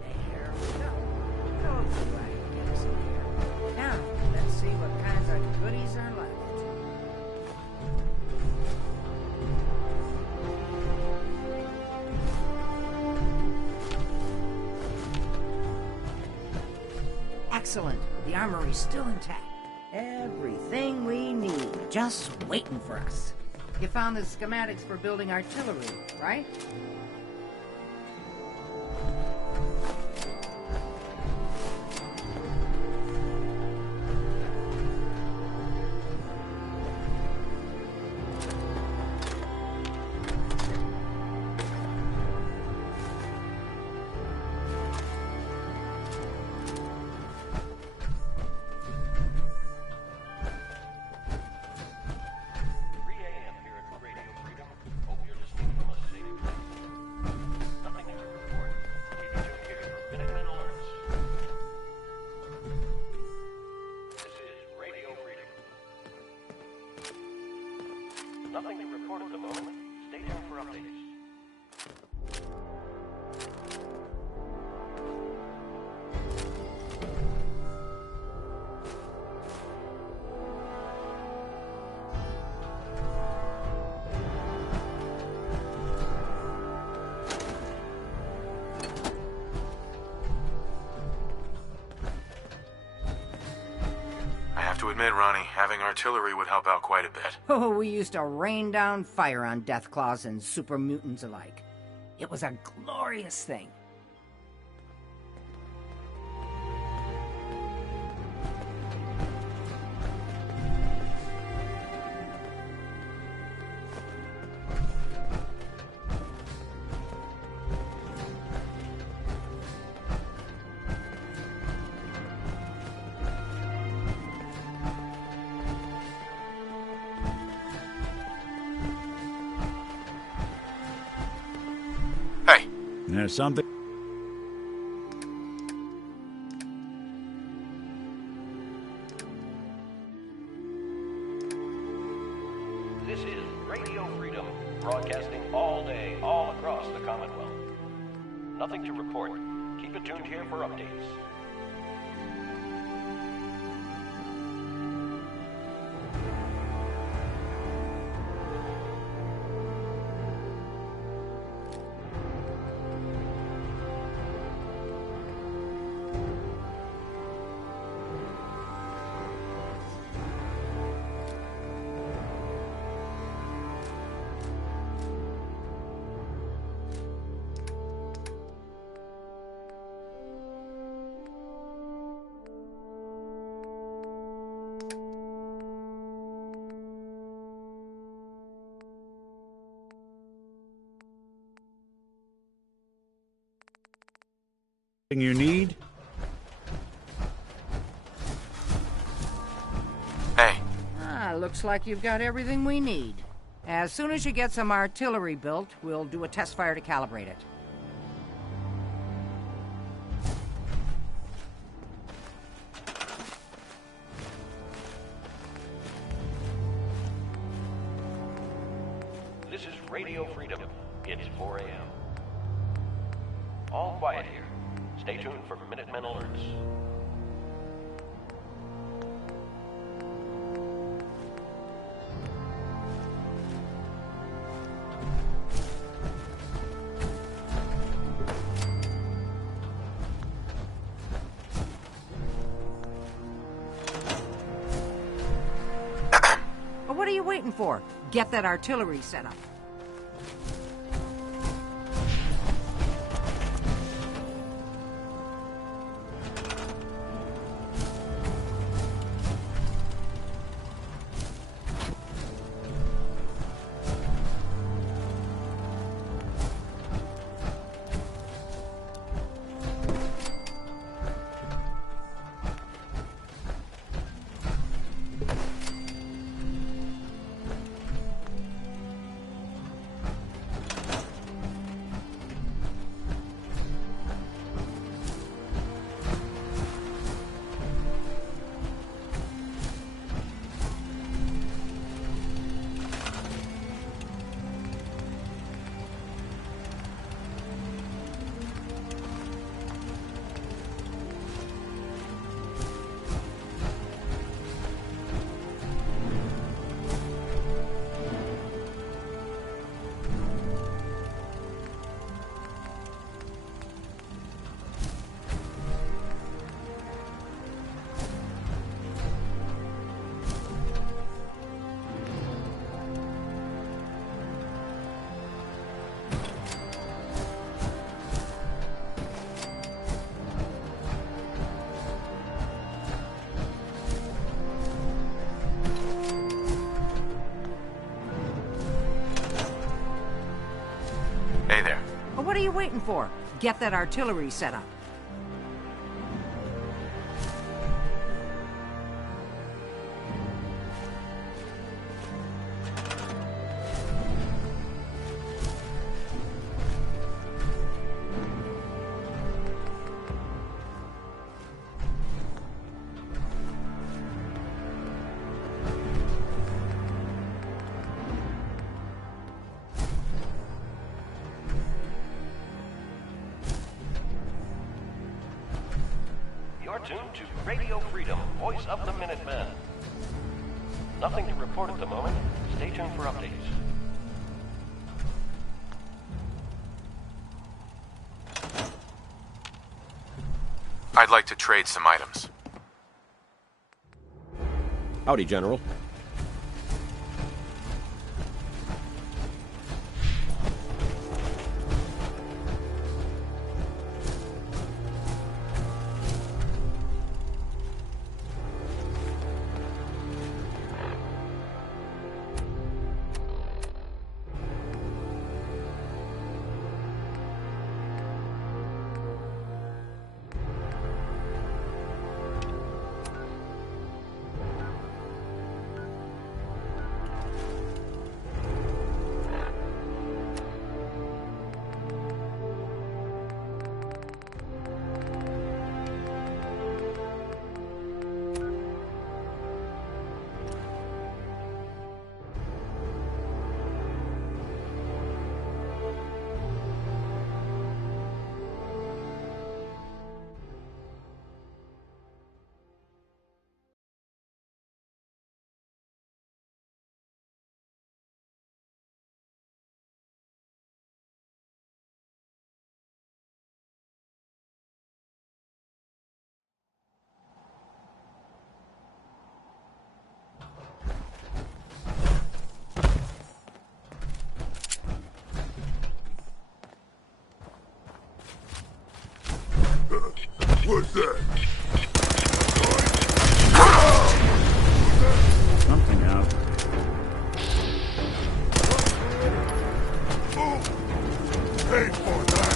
There we go. Oh, right, get us in here. Now, let's see what kinds of goodies are left. Excellent. The armory's still intact. Everything we need, just waiting for us. You found the schematics for building artillery, right? Nothing to report at the moment. Stay tuned for updates. I have to admit, Ronnie, having artillery would help out quite a bit. Oh, we used to rain down fire on Deathclaws and super mutants alike. It was a glorious thing. There's something. This is Radio Freedom, broadcasting all day, all across the Commonwealth. Nothing to report. Keep it tuned here for updates. You need? Hey. Looks like you've got everything we need. As soon as you get some artillery built, we'll do a test fire to calibrate it. This is Radio Freedom. It's 4 a.m. All quiet here. Stay tuned for Minutemen alerts. What are you waiting for? Get that artillery set up. what are you waiting for? Get that artillery set up. You're tuned to Radio Freedom, voice of the Minutemen. Nothing to report at the moment. Stay tuned for updates. I'd like to trade some items. Howdy, General. What's that? Something out. Pay for that!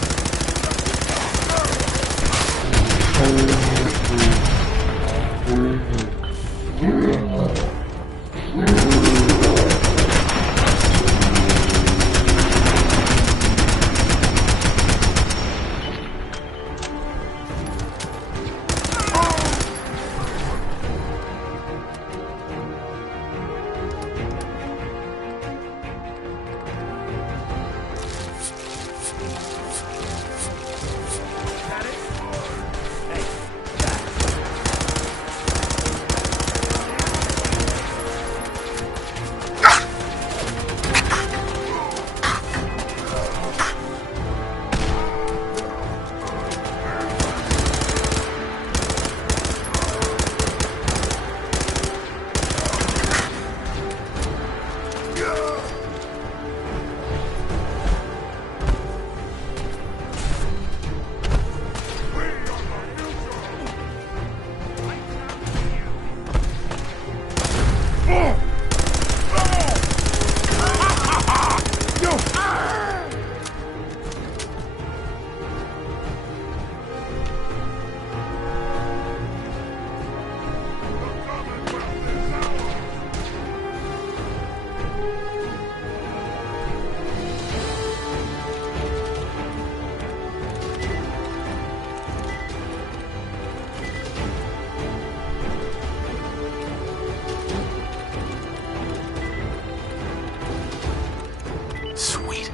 Sweet.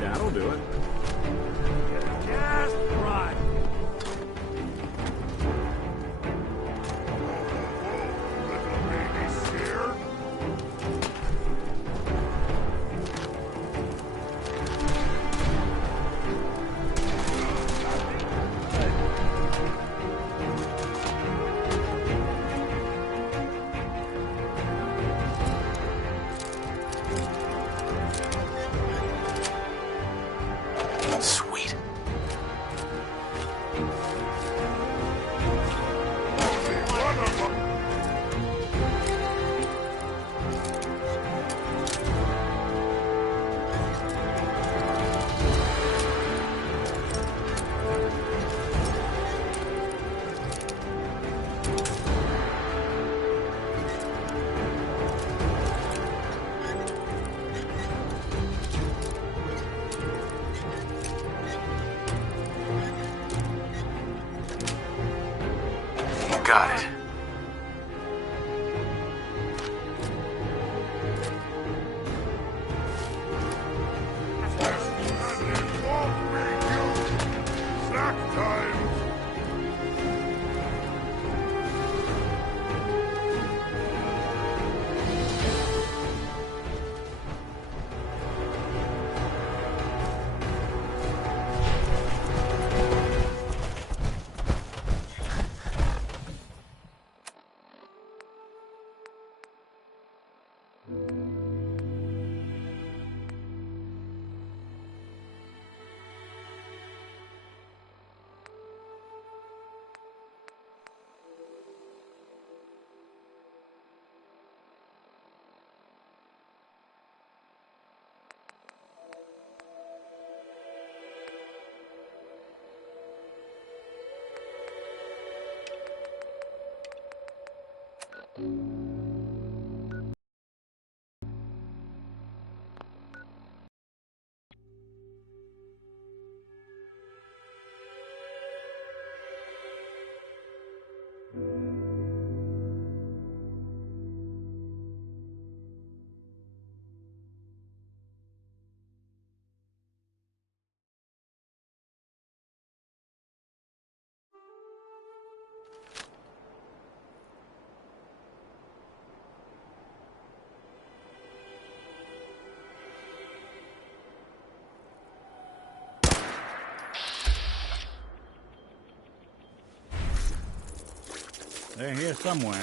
That'll do it. Just right. They're here somewhere.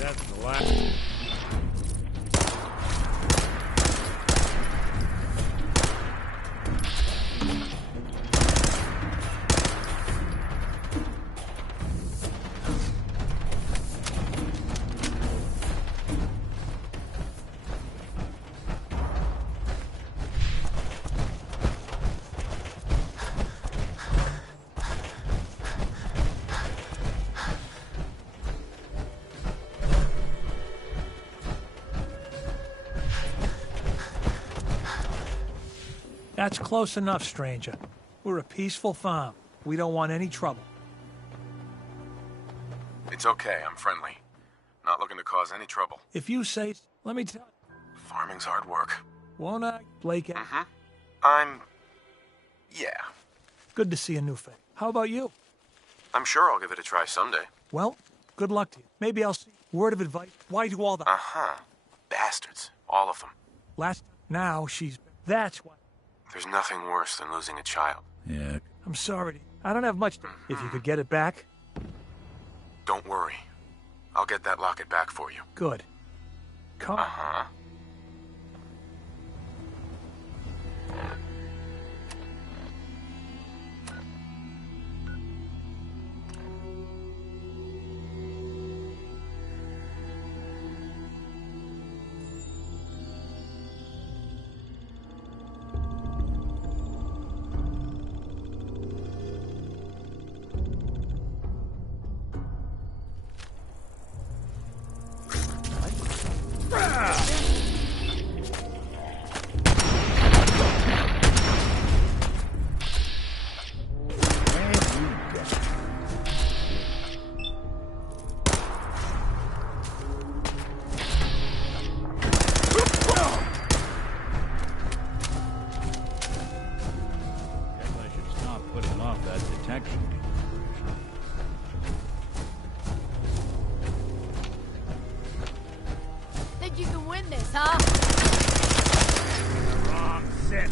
That's the last. That's close enough, stranger. We're a peaceful farm. We don't want any trouble. It's okay, I'm friendly. Not looking to cause any trouble. If you say, let me tell you. Farming's hard work. Won't I, Blake? Yeah. Good to see a new face. How about you? I'm sure I'll give it a try someday. Well, good luck to you. Maybe I'll see. Word of advice. Why do all that? Bastards. All of them. Now she's... That's why. There's nothing worse than losing a child. Yeah. I'm sorry. I don't have much to... If you could get it back... Don't worry. I'll get that locket back for you. Good. Come on. Think you can win this, huh? Wrong set.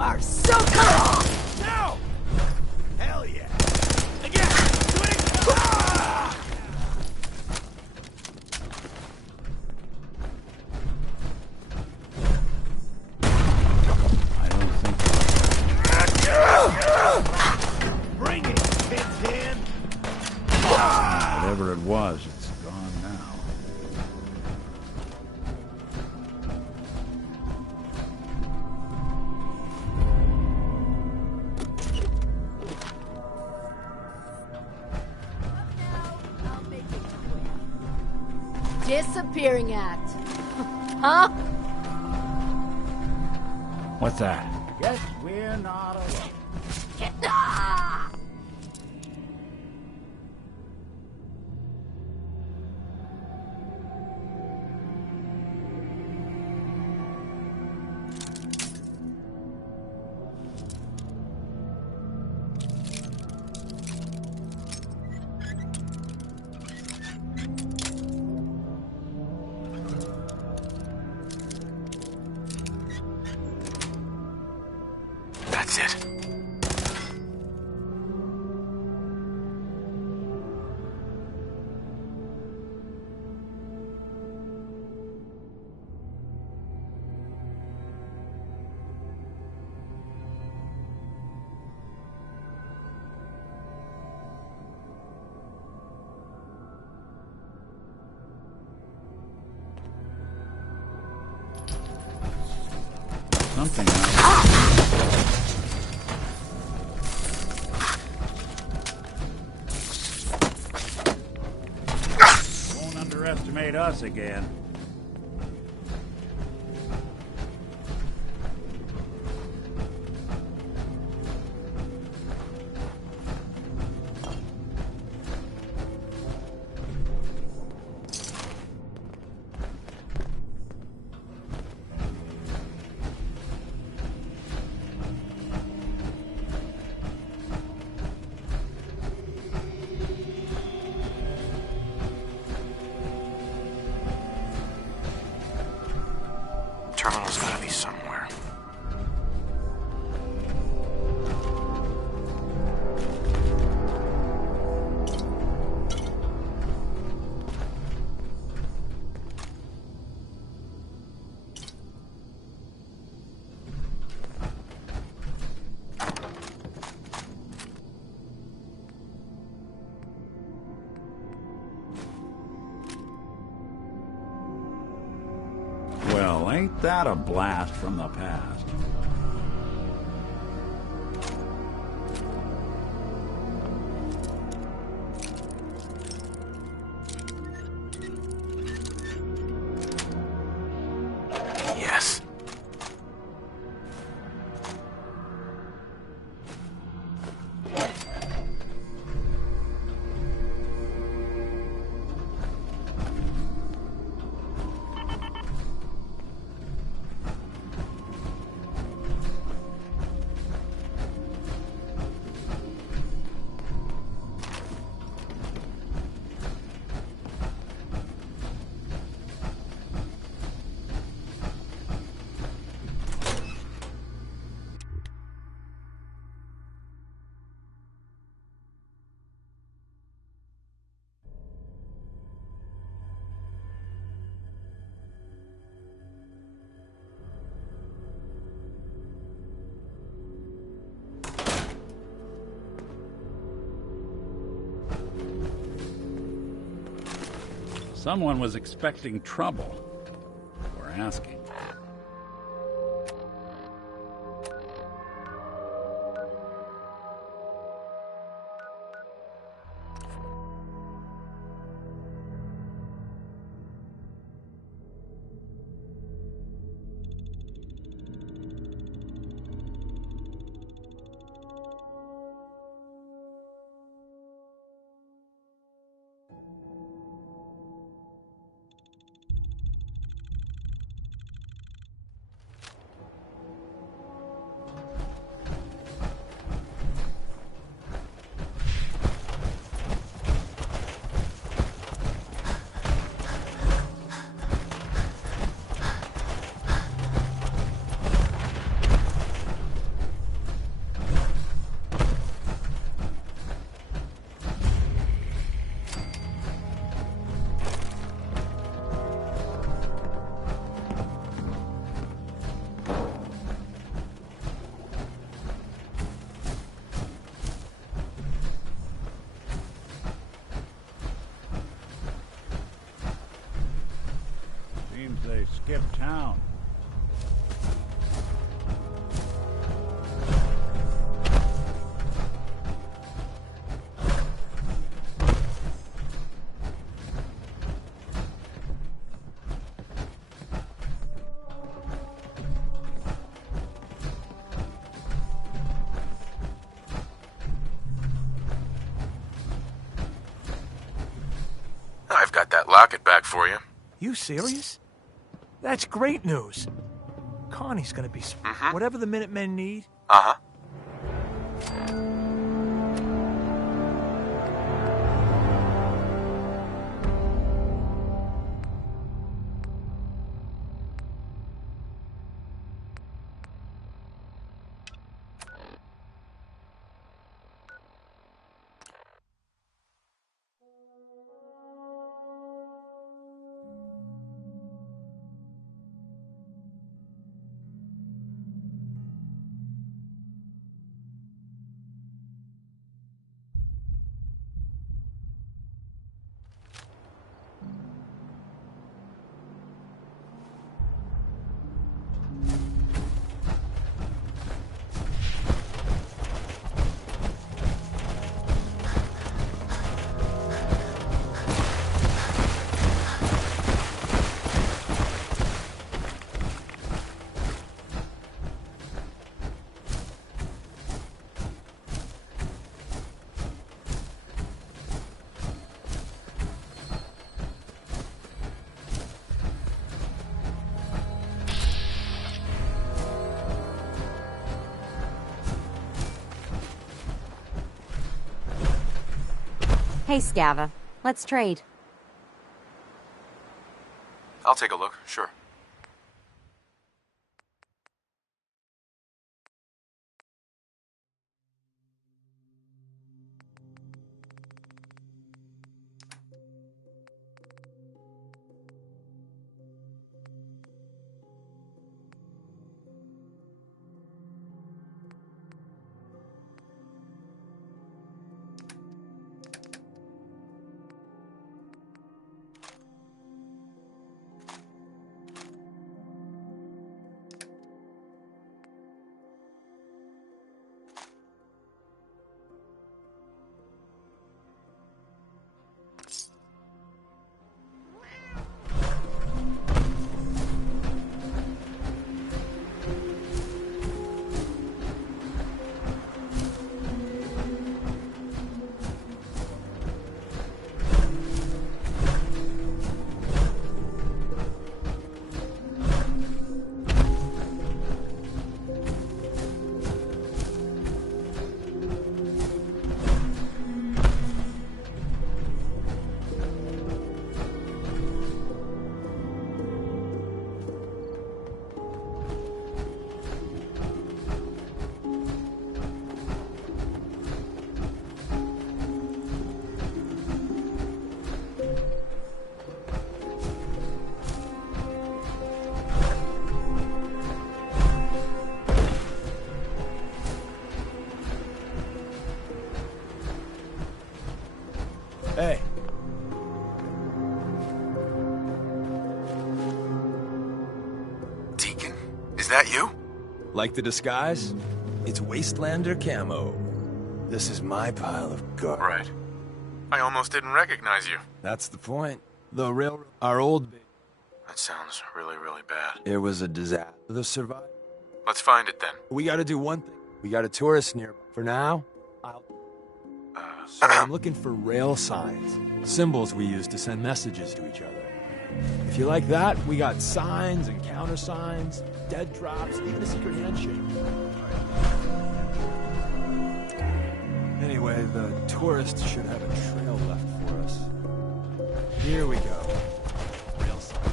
Are so tough! No! Hell yeah! Again! Do it! Ah! I don't think... Bring it, Pinhead! Whatever it was, it's gone now. disappearing act? Huh? What's that? Guess we're not alone. Ah! That's it. Something else. Won't underestimate us again. Terminal's gotta be somewhere. Well, ain't that a blast from the past? Yes. Someone was expecting trouble. We're asking. Seems they skipped town. Locket back for you. You serious? That's great news. Connie's gonna be whatever the Minutemen need. Uh-huh. Hey, Scava. Let's trade. I'll take a look, sure. Hey. Deacon, is that you? Like the disguise? It's Wastelander camo. This is my pile of garbage. Right. I almost didn't recognize you. That's the point. The railroad, our old base. That sounds really, really bad. It was a disaster. The survivor. Let's find it then. We gotta do one thing. We got a tourist near. For now, so I'm looking for rail signs. Symbols we use to send messages to each other. If you like that, we got signs and countersigns, dead drops, even a secret handshake. Anyway, the tourists should have a trail left for us. Here we go. Rail sign.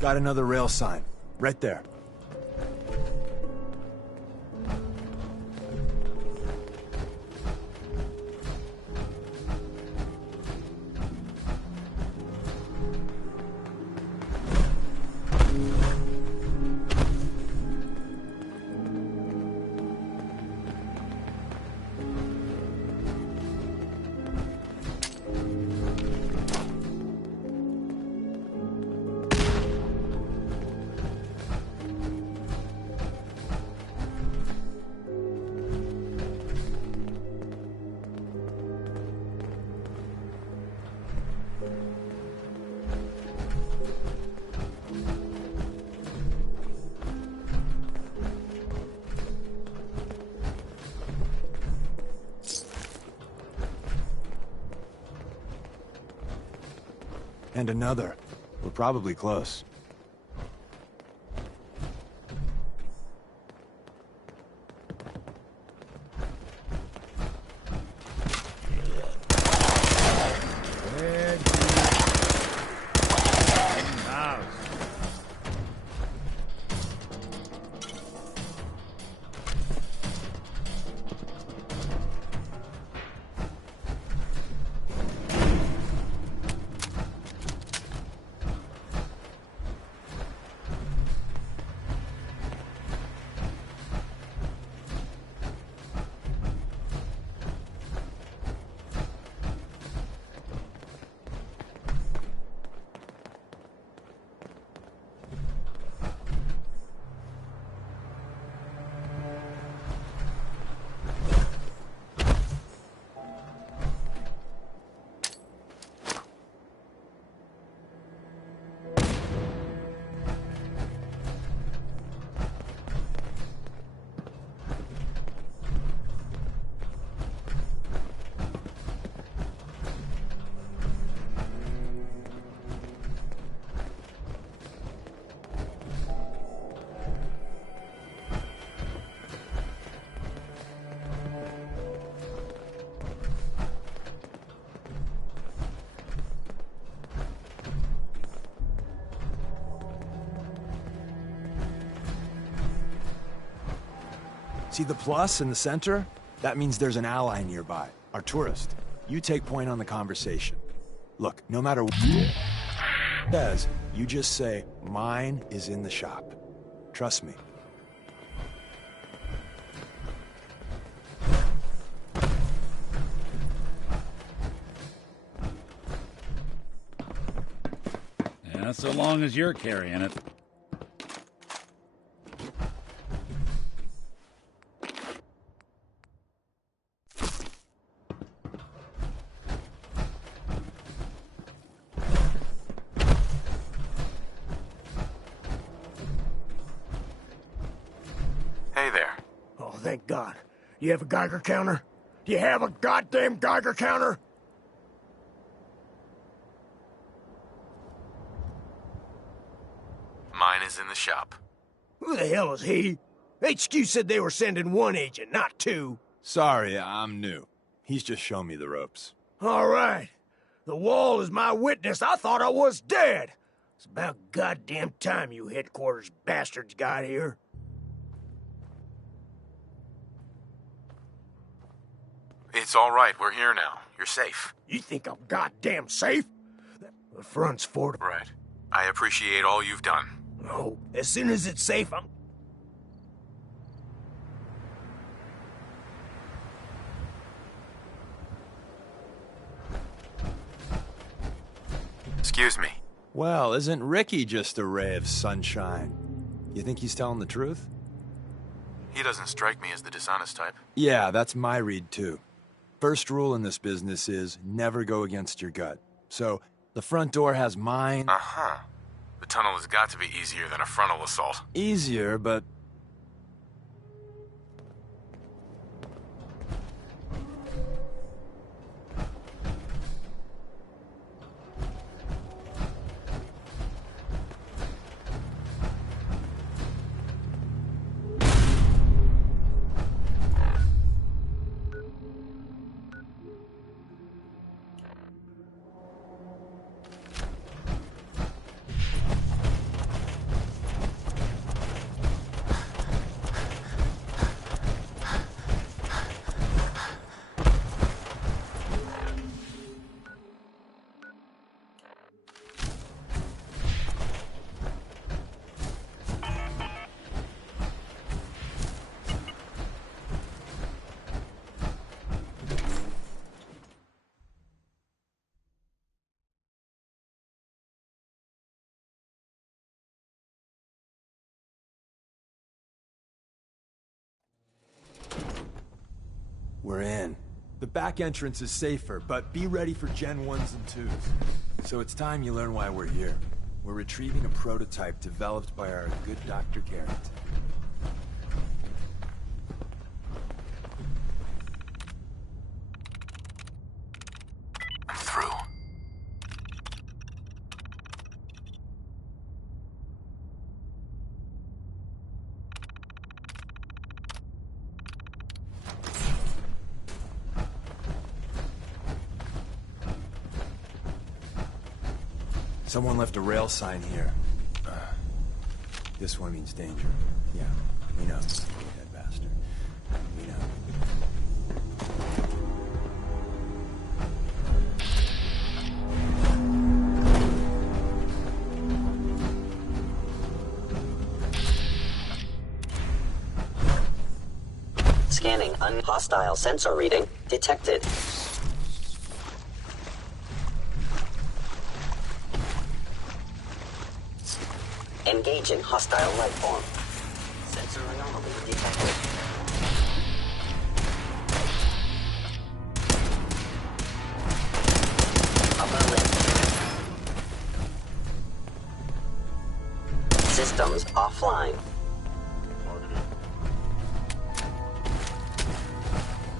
Got another rail sign. Right there. And another. We're probably close. See the plus in the center? That means there's an ally nearby, our tourist. You take point on the conversation. Look, no matter what it says, you just say, mine is in the shop. Trust me. Yeah, so long as you're carrying it. Thank God. You have a Geiger counter? Do you have a goddamn Geiger counter? Mine is in the shop. Who the hell is he? HQ said they were sending one agent, not two. Sorry, I'm new. He's just shown me the ropes. All right. The wall is my witness. I thought I was dead. It's about goddamn time you headquarters bastards got here. It's all right. We're here now. You're safe. You think I'm goddamn safe? The front's for... Right. I appreciate all you've done. Oh, as soon as it's safe, I'm... Excuse me. Well, isn't Ricky just a ray of sunshine? You think he's telling the truth? He doesn't strike me as the dishonest type. Yeah, that's my read too. First rule in this business is never go against your gut. So, the front door has mine. Uh-huh. The tunnel has got to be easier than a frontal assault. Easier, but... We're in. The back entrance is safer, but be ready for Gen 1s and 2s. So it's time you learn why we're here. We're retrieving a prototype developed by our good Dr. Garrett. I'm through. Someone left a rail sign here. This one means danger. Yeah, we know. Dead bastard. We know. Scanning hostile sensor reading detected. Engaging hostile life form. Sensor anomaly detected. Upper limb. Systems offline.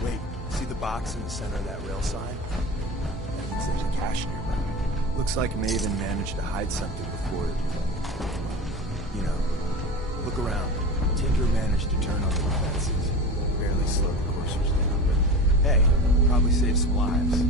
Wait, see the box in the center of that rail sign? That means there's a cache nearby. Looks like Maven managed to hide something before it. You know, look around. Tinker managed to turn on the defenses. Barely slowed the coursers down, but hey, probably saved some lives.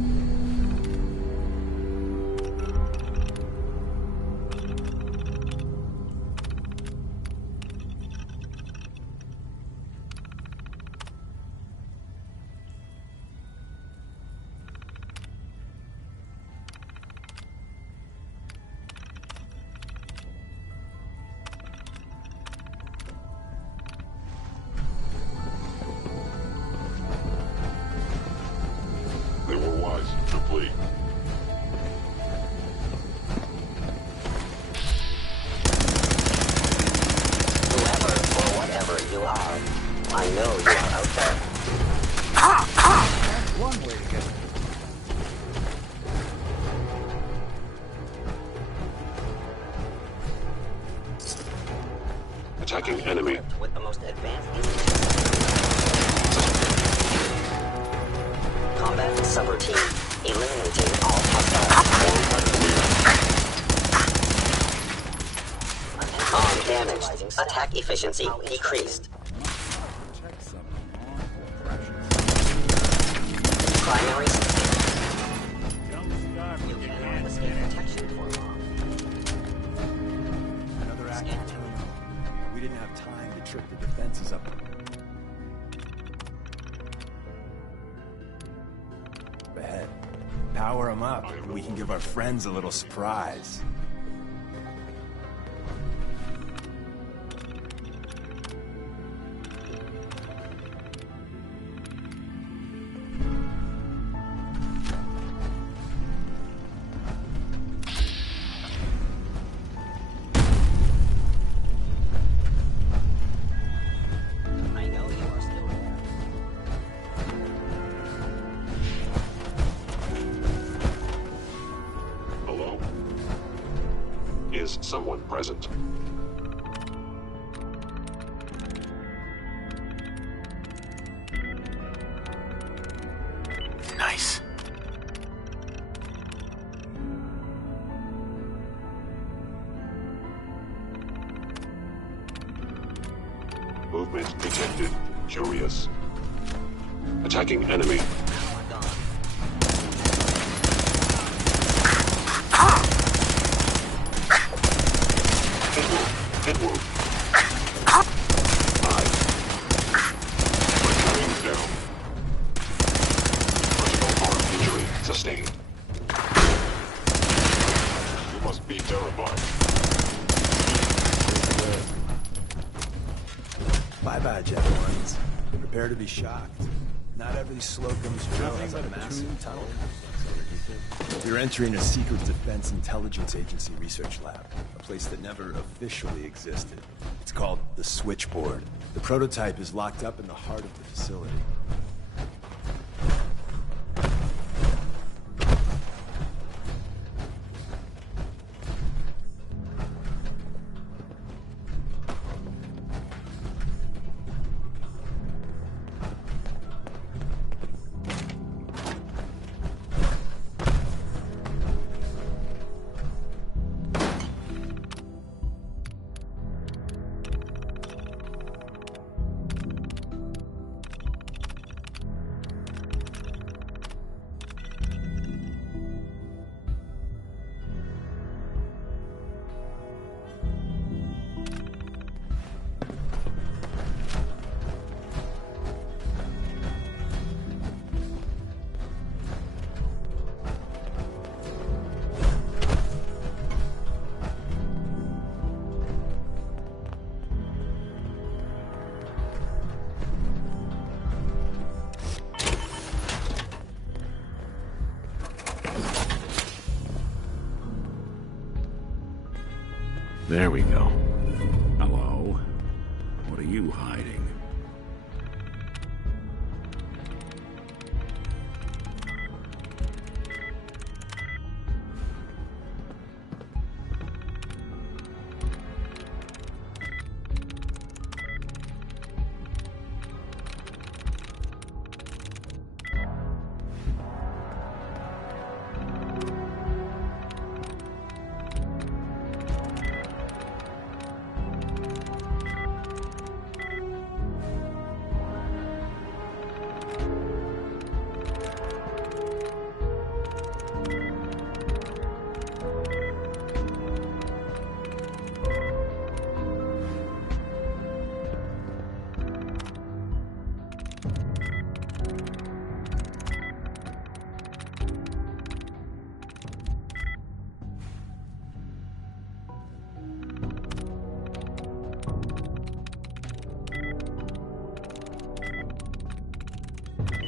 They were wise to flee. Whoever or whatever you are, I know you are out there. That's one way to get it. Attacking enemy. With the most advanced combat subroutine. Eliminating all hostile. Arm damaged. Attack efficiency decreased. Primary you cannot escape protection for long. Another active terminal. We didn't have time to trip the defenses up. Ahead. Power them up. We can give our friends a little surprise. I know you are still there. Hello? Is someone present? Nice. Movement detected. Curious. Attacking enemy. Hit wound. Carrying down. Critical arm injury sustained. You must be terrified. Bye-bye, Jet Ones. Prepare to be shocked. Not every Slocum's drill has a massive tunnel. You're entering a secret Defense Intelligence Agency research lab, a place that never officially existed. It's called the Switchboard. The prototype is locked up in the heart of the facility. There we go. Hello? What are you hiding?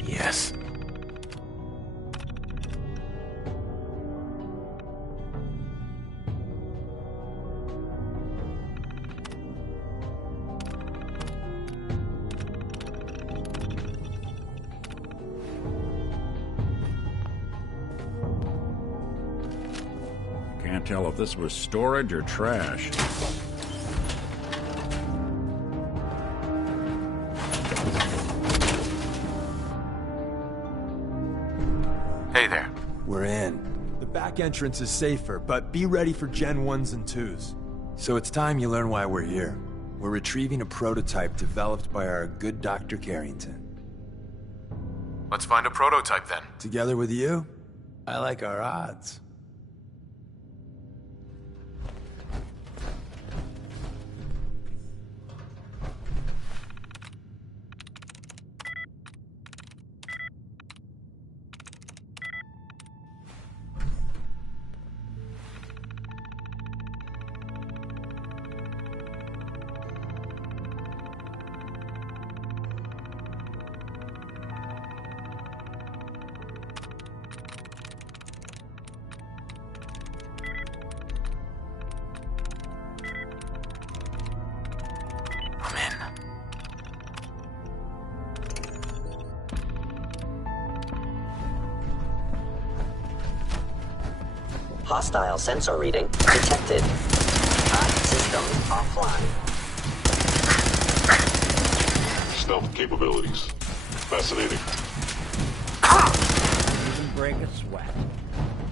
Yes. Can't tell if this was storage or trash. Hey there. We're in. The back entrance is safer, but be ready for Gen 1s and 2s. So it's time you learn why we're here. We're retrieving a prototype developed by our good Dr. Carrington. Let's find a prototype then. Together with you, I like our odds. Hostile sensor reading detected. System offline. Stealth capabilities. Fascinating. Even break a sweat.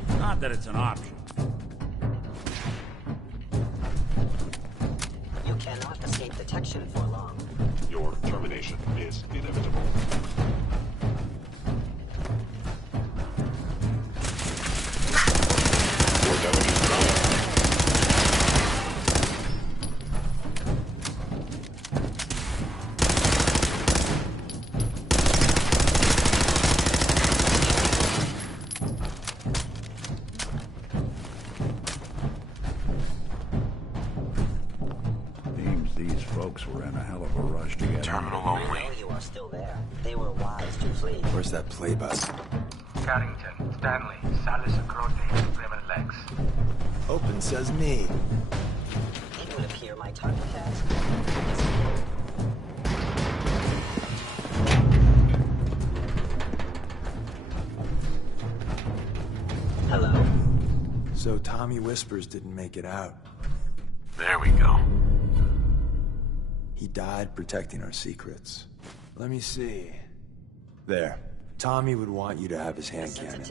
It's not that it's an option. You cannot escape detection for long. Your termination is inevitable. These folks were in a hell of a rush to get Terminal only. I know you are still there. They were wise to flee. Where's that play bus? Carrington, Stanley, Salis Acrote, Bremen Lex. Open says me. It would appear my target has. Hello? So Tommy Whispers didn't make it out. There we go. He died protecting our secrets. Let me see. There. Tommy would want you to have his hand cannon.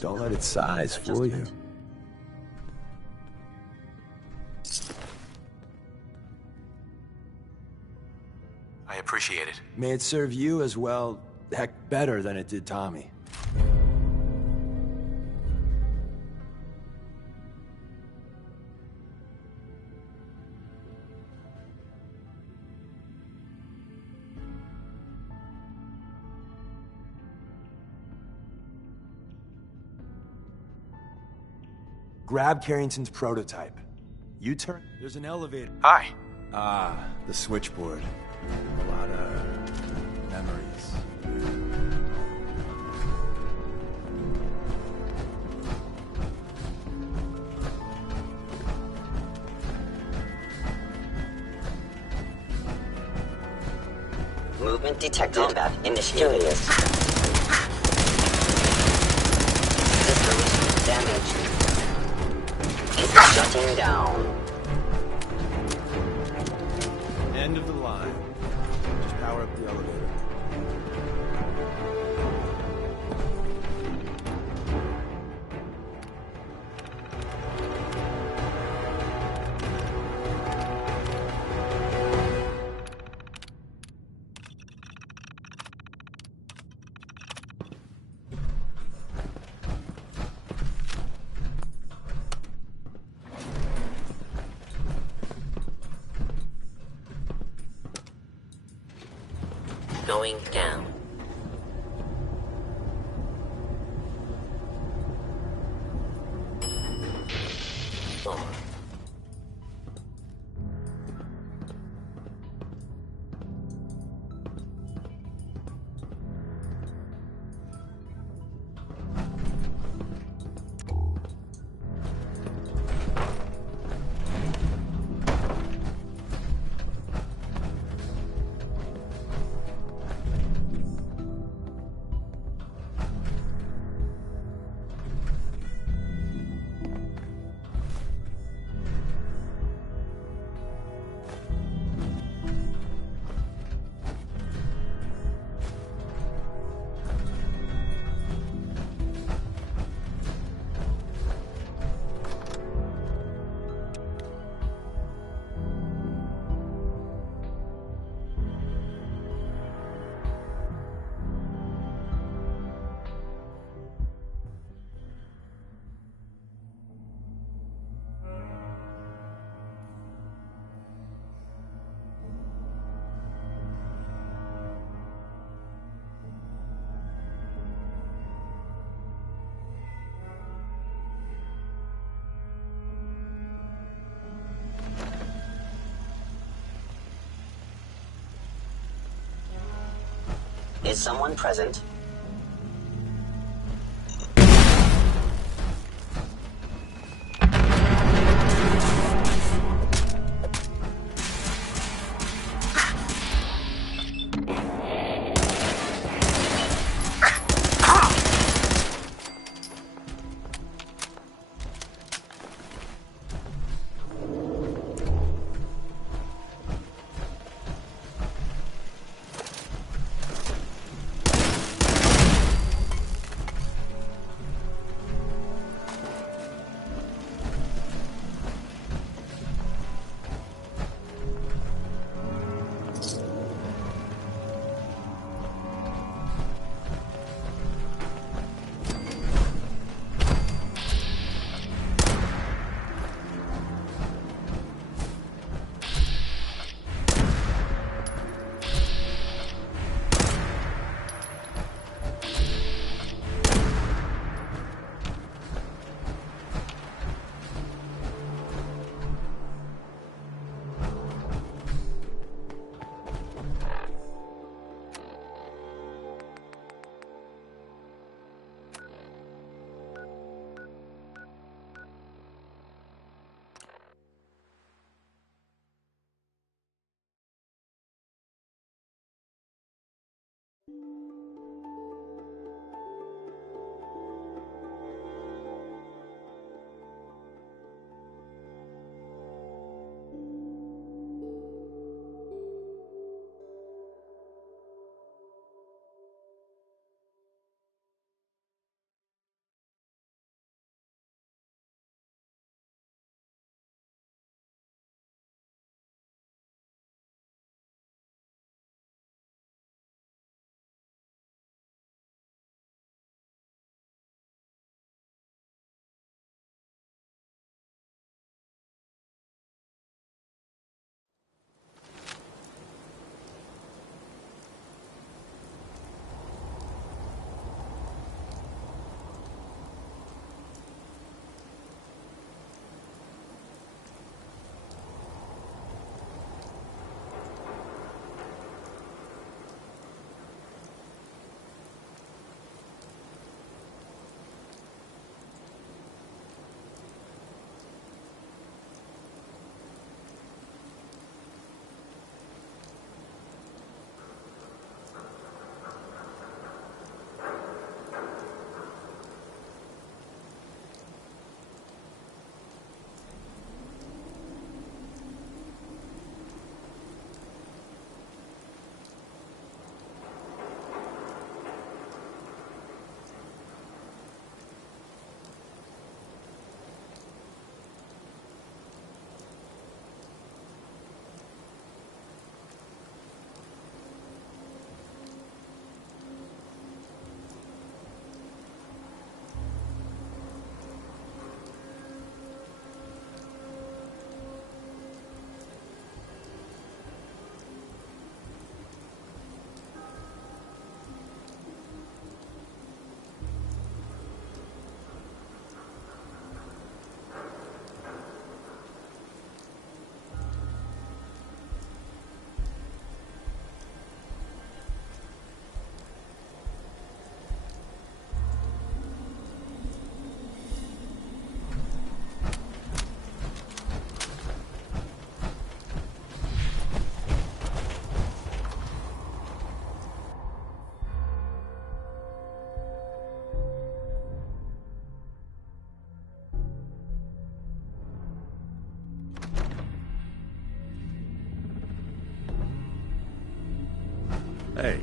Don't let its size fool you. I appreciate it. May it serve you as well, heck, better than it did Tommy. Grab Carrington's prototype. You turn. There's an elevator. Hi. Ah, the switchboard. A lot of memories. Movement detected. Combat initiated. Systems damaged. It's shutting down. End of the line. Just power up the elevator. Going down. Oh. Is someone present? Hey.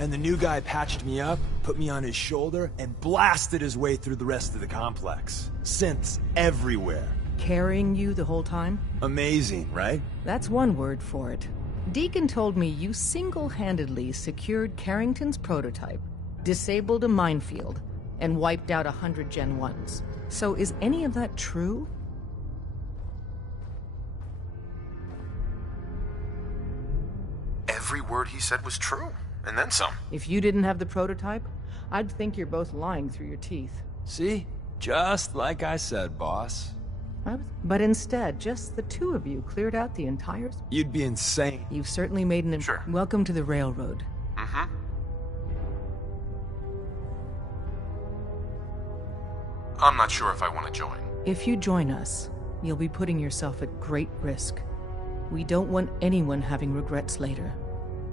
And the new guy patched me up, put me on his shoulder, and blasted his way through the rest of the complex. Synths everywhere. Carrying you the whole time? Amazing, right? That's one word for it. Deacon told me you single-handedly secured Carrington's prototype, disabled a minefield, and wiped out 100 Gen 1s. So is any of that true? Every word he said was true, and then some. If you didn't have the prototype, I'd think you're both lying through your teeth. See? Just like I said, boss. But instead, just the two of you cleared out the entire... You'd be insane. You've certainly made an... Sure. Welcome to the railroad. Mm-hmm. I'm not sure if I want to join. If you join us, you'll be putting yourself at great risk. We don't want anyone having regrets later.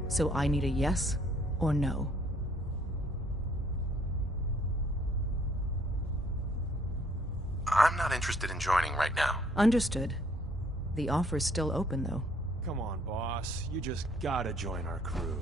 So I need a yes or no. I'm not interested in joining right now. Understood. The offer's still open, though. Come on, boss. You just gotta join our crew.